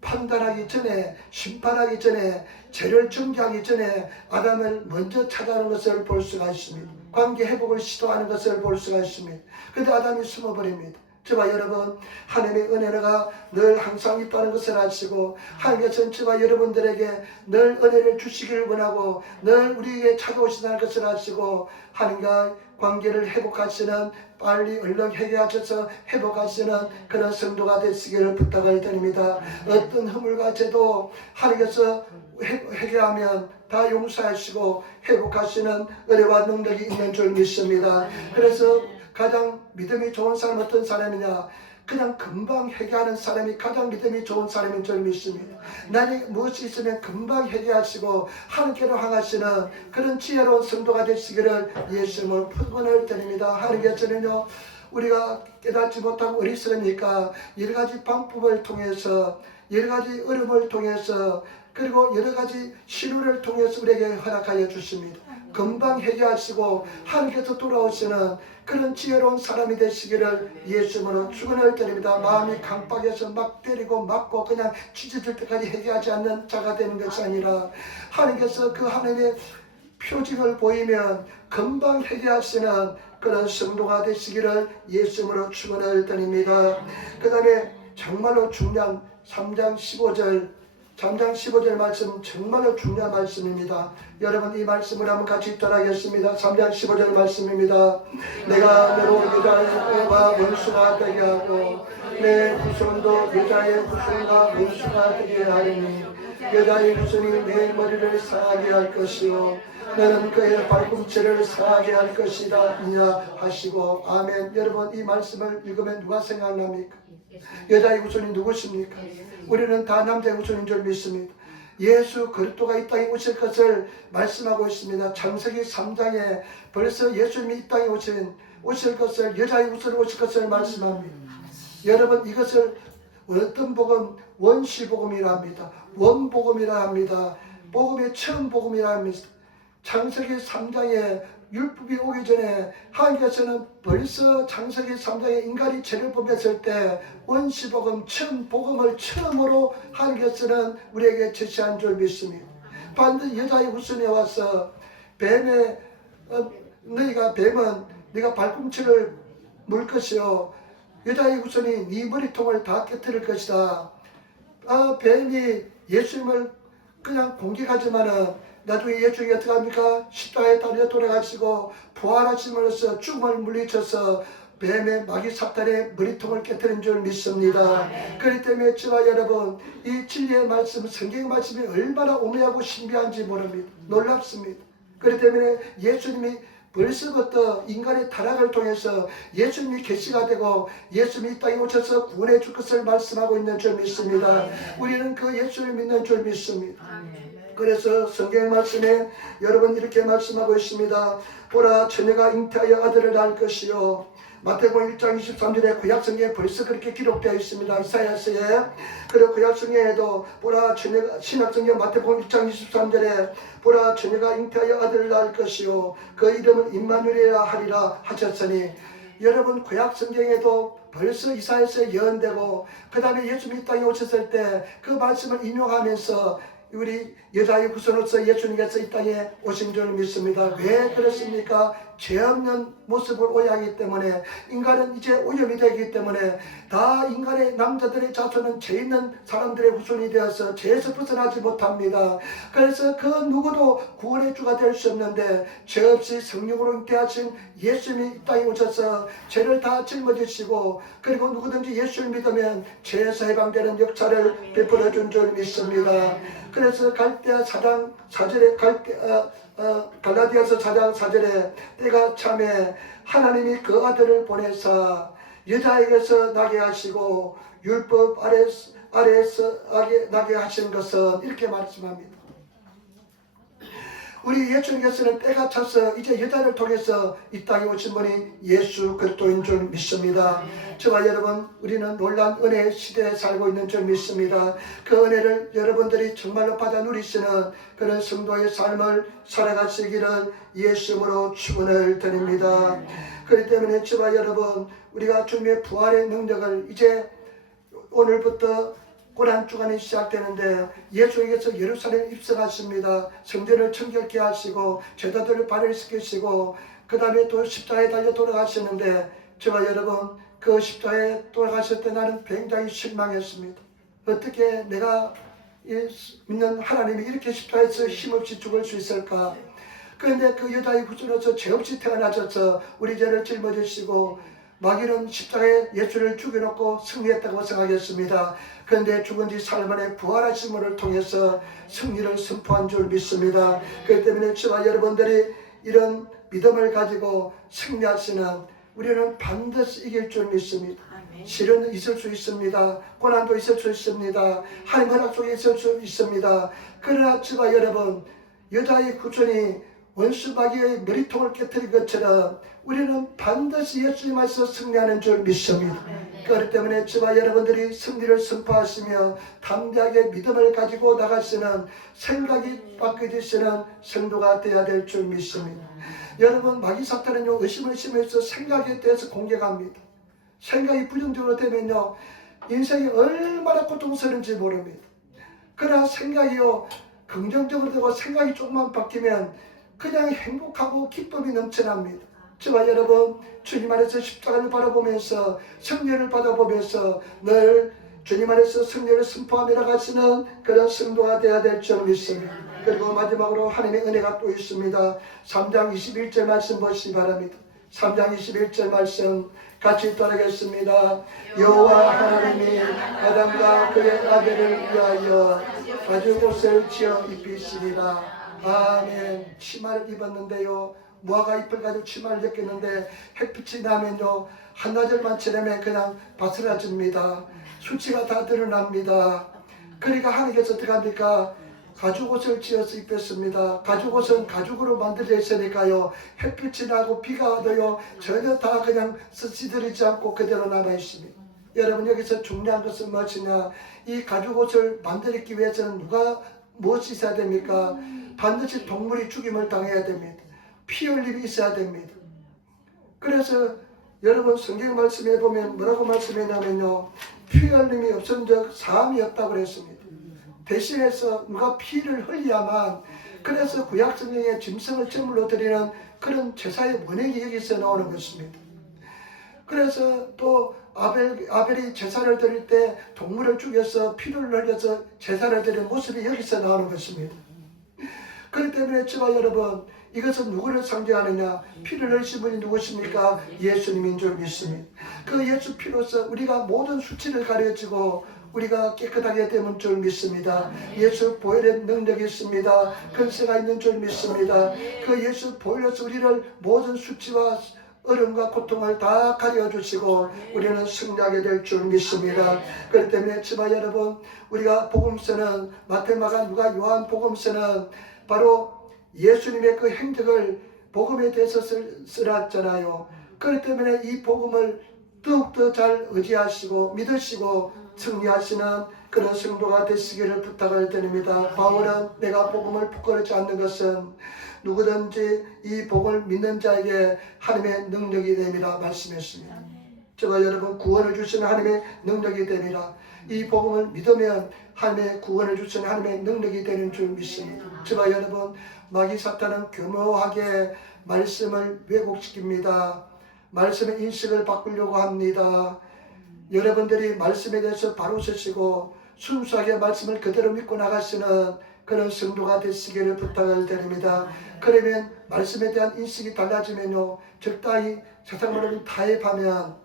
판단하기 전에 심판하기 전에 죄를 정죄하기 전에 아담을 먼저 찾아오는 것을 볼 수가 있습니다. 관계 회복을 시도하는 것을 볼 수가 있습니다. 그런데 아담이 숨어버립니다. 저와 여러분 하나님의 은혜가 늘 항상 있다는 것을 아시고 하나님께서는 저와 여러분들에게 늘 은혜를 주시기를 원하고 늘 우리에게 찾아오신다는 것을 아시고 하나님과 관계를 회복하시는 빨리 얼른 회개하셔서 회복하시는 그런 성도가 되시기를 부탁을 드립니다. 어떤 허물과 죄도 하나님께서 회개하면 다 용서하시고 회복하시는 은혜와 능력이 있는 줄 믿습니다. 그래서 가장 믿음이 좋은 사람은 어떤 사람이냐? 그냥 금방 회개하는 사람이 가장 믿음이 좋은 사람인 줄 믿습니다. 나에게 무엇이 있으면 금방 회개하시고 하나님께로 향하시는 그런 지혜로운 성도가 되시기를 예수님을 부탁을 드립니다. 하나님께서는요 우리가 깨닫지 못하고 어리석으니까 여러 가지 방법을 통해서 여러 가지 어려움을 통해서 그리고 여러 가지 시루를 통해서 우리에게 허락하여 주십니다. 금방 회개하시고 하나님께서 돌아오시는 그런 지혜로운 사람이 되시기를 예수님으로 축원을 드립니다. 마음이 강박해서 막 때리고 맞고 그냥 찢어질 때까지 회개하지 않는 자가 되는 것이 아니라 하나님께서 그 하나님의 표징을 보이면 금방 회개하시는 그런 성도가 되시기를 예수님으로 축원을 드립니다. 그 다음에 정말로 중요한 3장 15절 말씀 정말로 중요한 말씀입니다. 여러분 이 말씀을 한번 같이 따라하겠습니다. 3장 15절 말씀입니다. 내가 너로 여자와 원수가 되게 하고 내 후손도 여자의 후손과 원수가 되게 하리니 여자의 후손이 내 머리를 상하게 할 것이요 너는 그의 발꿈치를 상하게 할 것이다 이냐 하시고 아멘. 여러분 이 말씀을 읽으면 누가 생각납니까? 여자의 후손이 누구십니까? 우리는 다 남자의 후손인 줄 믿습니다. 예수 그리스도가 이 땅에 오실 것을 말씀하고 있습니다. 창세기 3장에 벌써 예수님이 이 땅에 오실 것을, 여자의 후손으로 오실 것을 말씀합니다. 여러분, 이것을 어떤 복음? 원시복음이라 합니다. 원복음이라 합니다. 복음의 처음 복음이라 합니다. 창세기 3장에 율법이 오기 전에 하나님께서는 벌써 창세기 3장에 인간이 죄를 범했을 때 원시복음, 처음 복음을 처음으로 하나님께서는 우리에게 제시한 줄 믿습니다. 반드시 여자의 후손에 와서 뱀의 너희가 뱀은 네가 발꿈치를 물 것이요 여자의 후손이 네 머리통을 다 깨뜨릴 것이다. 뱀이 예수님을 그냥 공격하지만은 나중에 예수님이 어떻게 합니까? 십자가에 달려 돌아가시고 부활하심으로써 죽음을 물리쳐서 뱀의 마귀 사탄의 머리통을 깨뜨린 줄 믿습니다. 그렇기 때문에 저와 여러분, 이 진리의 말씀, 성경의 말씀이 얼마나 오묘하고 신비한지 모릅니다. 놀랍습니다. 그렇기 때문에 예수님이 벌써부터 인간의 타락을 통해서 예수님이 계시가 되고 예수님이 이 땅에 오셔서 구원해 줄 것을 말씀하고 있는 줄 믿습니다. 우리는 그 예수를 믿는 줄 믿습니다. 그래서 성경 말씀에 여러분 이렇게 말씀하고 있습니다. 보라, 처녀가 잉태하여 아들을 낳을 것이요. 마태복음 1장 23절에 구약성경에 벌써 그렇게 기록되어 있습니다. 이사야서에. 그리고 구약성경에도 보라, 처녀가, 신약성경 마태복음 1장 23절에 보라, 처녀가 잉태하여 아들을 낳을 것이요 그 이름은 임마누엘이라 하리라 하셨으니, 여러분 구약성경에도 벌써 이사야서에 예언되고 그 다음에 예수님이 이 땅에 오셨을 때 그 말씀을 인용하면서 우리 여자의 후손으로서 예수님께서 이 땅에 오신 줄 믿습니다. 왜 그렇습니까? 죄 없는 모습을 오해하기 때문에, 인간은 이제 오염이 되기 때문에 다 인간의 남자들의 자손은 죄 있는 사람들의 후손이 되어서 죄에서 벗어나지 못합니다. 그래서 그 누구도 구원의 주가 될 수 없는데 죄 없이 성령으로 잉태하신 예수님이 이 땅에 오셔서 죄를 다 짊어지시고 그리고 누구든지 예수를 믿으면 죄에서 해방되는 역사를 베풀어 준 줄 믿습니다. 그래서 갈대아 4장 4절에 갈라디아서 4장 4절에 때가 참에 하나님이 그 아들을 보내사 여자에게서 나게 하시고 율법 아래에서 나게 하신 것은, 이렇게 말씀합니다. 우리 예수님께서는 때가 차서 이제 여자를 통해서 이 땅에 오신 분이 예수 그리스도인 줄 믿습니다. 저와 여러분, 우리는 놀라운 은혜의 시대에 살고 있는 줄 믿습니다. 그 은혜를 여러분들이 정말로 받아 누리시는 그런 성도의 삶을 살아가시기를 예수님으로 축원을 드립니다. 그렇기 때문에 저와 여러분, 우리가 주님의 부활의 능력을 이제 오늘부터 고난주간이 시작되는데 예수님께서 예루살렘에 입성하십니다. 성전을 청결케 하시고 제자들을 발을시키시고 그 다음에 또 십자가에 달려 돌아가시는데, 저와 여러분, 그 십자가에 돌아가실 때 나는 굉장히 실망했습니다. 어떻게 내가 믿는 하나님이 이렇게 십자가에서 힘없이 죽을 수 있을까? 그런데 그 여자의 후손으로서 죄 없이 태어나셔서 우리 죄를 짊어지시고, 마귀는 십자가에 예수를 죽여놓고 승리했다고 생각했습니다. 그런데 죽은 지 사흘 만에 부활하심을 통해서 승리를 선포한 줄 믿습니다. 그렇기 때문에 저와 여러분들이 이런 믿음을 가지고 승리하시는, 우리는 반드시 이길 줄 믿습니다. 시련은 있을 수 있습니다. 고난도 있을 수 있습니다. 하나님 허락 속에 있을 수 있습니다. 그러나 저와 여러분, 여자의 후손이 원수 마귀의 머리통을 깨뜨린 것처럼 우리는 반드시 예수님 안에서 승리하는 줄 믿습니다. 그렇기 때문에 저와 여러분들이 승리를 선포하시며 담대하게 믿음을 가지고 나가시는, 생각이 바뀌어지시는 성도가 되어야 될 줄 믿습니다. 여러분, 마귀 사탄은요, 의심을 심해서 생각에 대해서 공격합니다. 생각이 부정적으로 되면요, 인생이 얼마나 고통스러운지 모릅니다. 그러나 생각이요, 긍정적으로 되고 생각이 조금만 바뀌면 그냥 행복하고 기쁨이 넘쳐납니다. 저와 여러분, 주님 안에서 십자가를 바라보면서 승리를 받아보면서 늘 주님 안에서 승리를 선포하며 나가시는 그런 성도가 되어야 될 줄 믿습니다. 그리고 마지막으로 하나님의 은혜가 또 있습니다. 3장 21절 말씀 보시기 바랍니다. 3장 21절 말씀 같이 따르겠습니다. 여호와 하나님이 아담과 그의 아들을 위하여 가죽옷을 지어 입히시리라. 아멘. 치마를 입었는데요, 무화과 잎을 가지고 치마를 입겠는데 햇빛이 나면요, 한나절만 지나면 그냥 바스라집니다. 수치가 다 드러납니다. 그러니까 하나님께서 어떻게 합니까? 가죽옷을 지어서 입혔습니다. 가죽옷은 가죽으로 만들어져 있으니까요. 햇빛이 나고 비가 와도요. 전혀 다 그냥 쓰시들이지 않고 그대로 남아 있습니다. 여러분 여기서 중요한 것은 무엇이냐? 이 가죽옷을 만들기 위해서는 누가 무엇이 있어야 됩니까? 반드시 동물이 죽임을 당해야 됩니다. 피 흘림이 있어야 됩니다. 그래서 여러분 성경 말씀에 보면 뭐라고 말씀했냐면요. 피 흘림이 없은 적 사함이 없다고 그랬습니다. 대신해서 누가 피를 흘려야만, 그래서 구약 성경에 짐승을 제물로 드리는 그런 제사의 원칙이 여기서 나오는 것입니다. 그래서 또 아벨이 제사를 드릴 때 동물을 죽여서 피를 흘려서 제사를 드리는 모습이 여기서 나오는 것입니다. 그렇기 때문에 저와 여러분, 이것은 누구를 상징하느냐? 피를 흘리신 분이 누구십니까? 예수님인 줄 믿습니다. 그 예수 피로서 우리가 모든 수치를 가려지고 우리가 깨끗하게 되는 줄 믿습니다. 예수 보혈의 능력이 있습니다. 근세가 있는 줄 믿습니다. 그 예수 보혈로서 우리를 모든 수치와 어려움과 고통을 다 가려주시고 우리는 승리하게 될 줄 믿습니다. 그렇기 때문에 저와 여러분, 우리가 복음서는 마태마가 누가 요한 복음서는 바로 예수님의 그 행적을 복음에 대해서 쓰았잖아요. 그렇기 때문에 이 복음을 더욱더 잘 의지하시고 믿으시고 승리하시는 그런 성도가 되시기를 부탁을 드립니다. 바울은 내가 복음을 부끄럽지 않는 것은 누구든지 이 복음을 믿는 자에게 하나님의 능력이 됩니다 말씀했습니다. 저와 여러분, 구원을 주시는 하나님의 능력이 됩니다. 이 복음을 믿으면 하나님의 구원을 주시는 하나님의 능력이 되는 줄 믿습니다. 저와 여러분, 마귀 사탄은 교묘하게 말씀을 왜곡시킵니다. 말씀의 인식을 바꾸려고 합니다. 여러분들이 말씀에 대해서 바로 서시고 순수하게 말씀을 그대로 믿고 나가시는 그런 성도가 되시기를 부탁을 드립니다. 그러면 말씀에 대한 인식이 달라지면요, 적당히 세상으로 타협하면,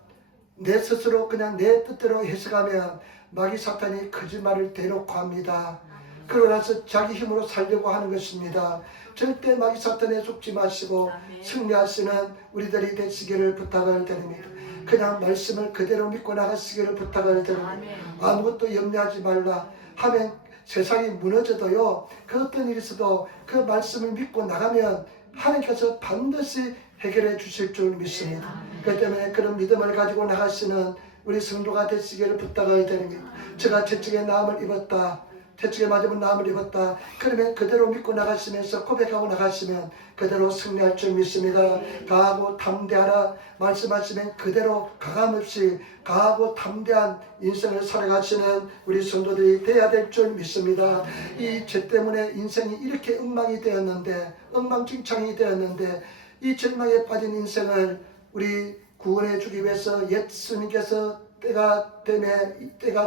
내 스스로 그냥 내 뜻대로 해석하면 마귀 사탄이 거짓말을 대놓고 합니다. 그러고 나서 자기 힘으로 살려고 하는 것입니다. 절대 마귀 사탄에 속지 마시고 승리하시는 우리들이 되시기를 부탁을 드립니다. 그냥 말씀을 그대로 믿고 나가시기를 부탁을 드립니다. 아무것도 염려하지 말라 하면 세상이 무너져도요, 그 어떤 일이 있어도 그 말씀을 믿고 나가면 하나님께서 반드시 해결해 주실 줄 믿습니다. 그렇기 때문에 그런 믿음을 가지고 나가시는 우리 성도가 되시기를 부탁을 드립니다. 제가 채찍에 나음을 입었다, 채찍에 맞으면 나음을 입었다, 그러면 그대로 믿고 나가시면서 고백하고 나가시면 그대로 승리할 줄 믿습니다. 강하고 담대하라 말씀하시면 그대로 가감없이 강하고 담대한 인생을 살아가시는 우리 성도들이 되어야 될 줄 믿습니다. 이 죄 때문에 인생이 이렇게 엉망이 되었는데, 엉망진창이 되었는데, 이 절망에 빠진 인생을 우리 구원해 주기 위해서 예수님께서 때가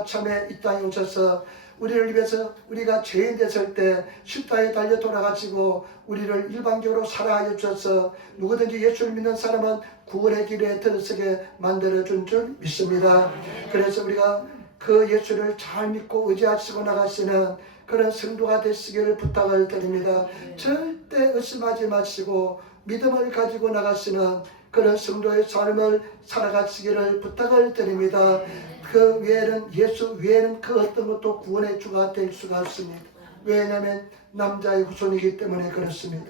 참에 이 땅에 오셔서 우리를 위해서, 우리가 죄인 됐을 때 십자가에 달려 돌아가시고 우리를 일방적으로 사랑하여 주셔서 누구든지 예수를 믿는 사람은 구원의 길에 들어서게 만들어준 줄 믿습니다. 그래서 우리가 그 예수를 잘 믿고 의지하시고 나가시는 그런 성도가 되시기를 부탁을 드립니다. 절대 의심하지 마시고 믿음을 가지고 나가시는 그런 성도의 삶을 살아가시기를 부탁을 드립니다. 그 외에는, 예수 외에는 그 어떤 것도 구원의 주가 될 수가 없습니다. 왜냐하면 남자의 후손이기 때문에 그렇습니다.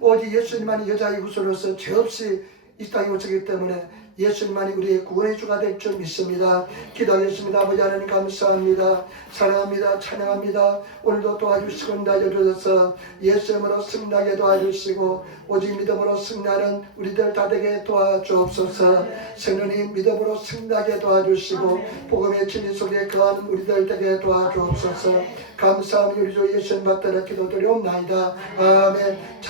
오직 예수님만이 여자의 후손으로서 죄 없이 이 땅에 오셨기 때문에 예수님만이 우리의 구원의 주가 될 줄 믿습니다. 기도하겠습니다. 아버지 하나님 감사합니다. 사랑합니다. 찬양합니다. 오늘도 도와주시고 인도하셔서 예수님으로 승리하게 도와주시고 오직 믿음으로 승리하는 우리들 다 되게 도와주옵소서. 성령님 믿음으로 승리하게 도와주시고 복음의 진리 속에 거하는 우리들 되게 도와주옵소서. 감사하며 우리 주 예수님 받들어 기도드리옵나이다. 아멘.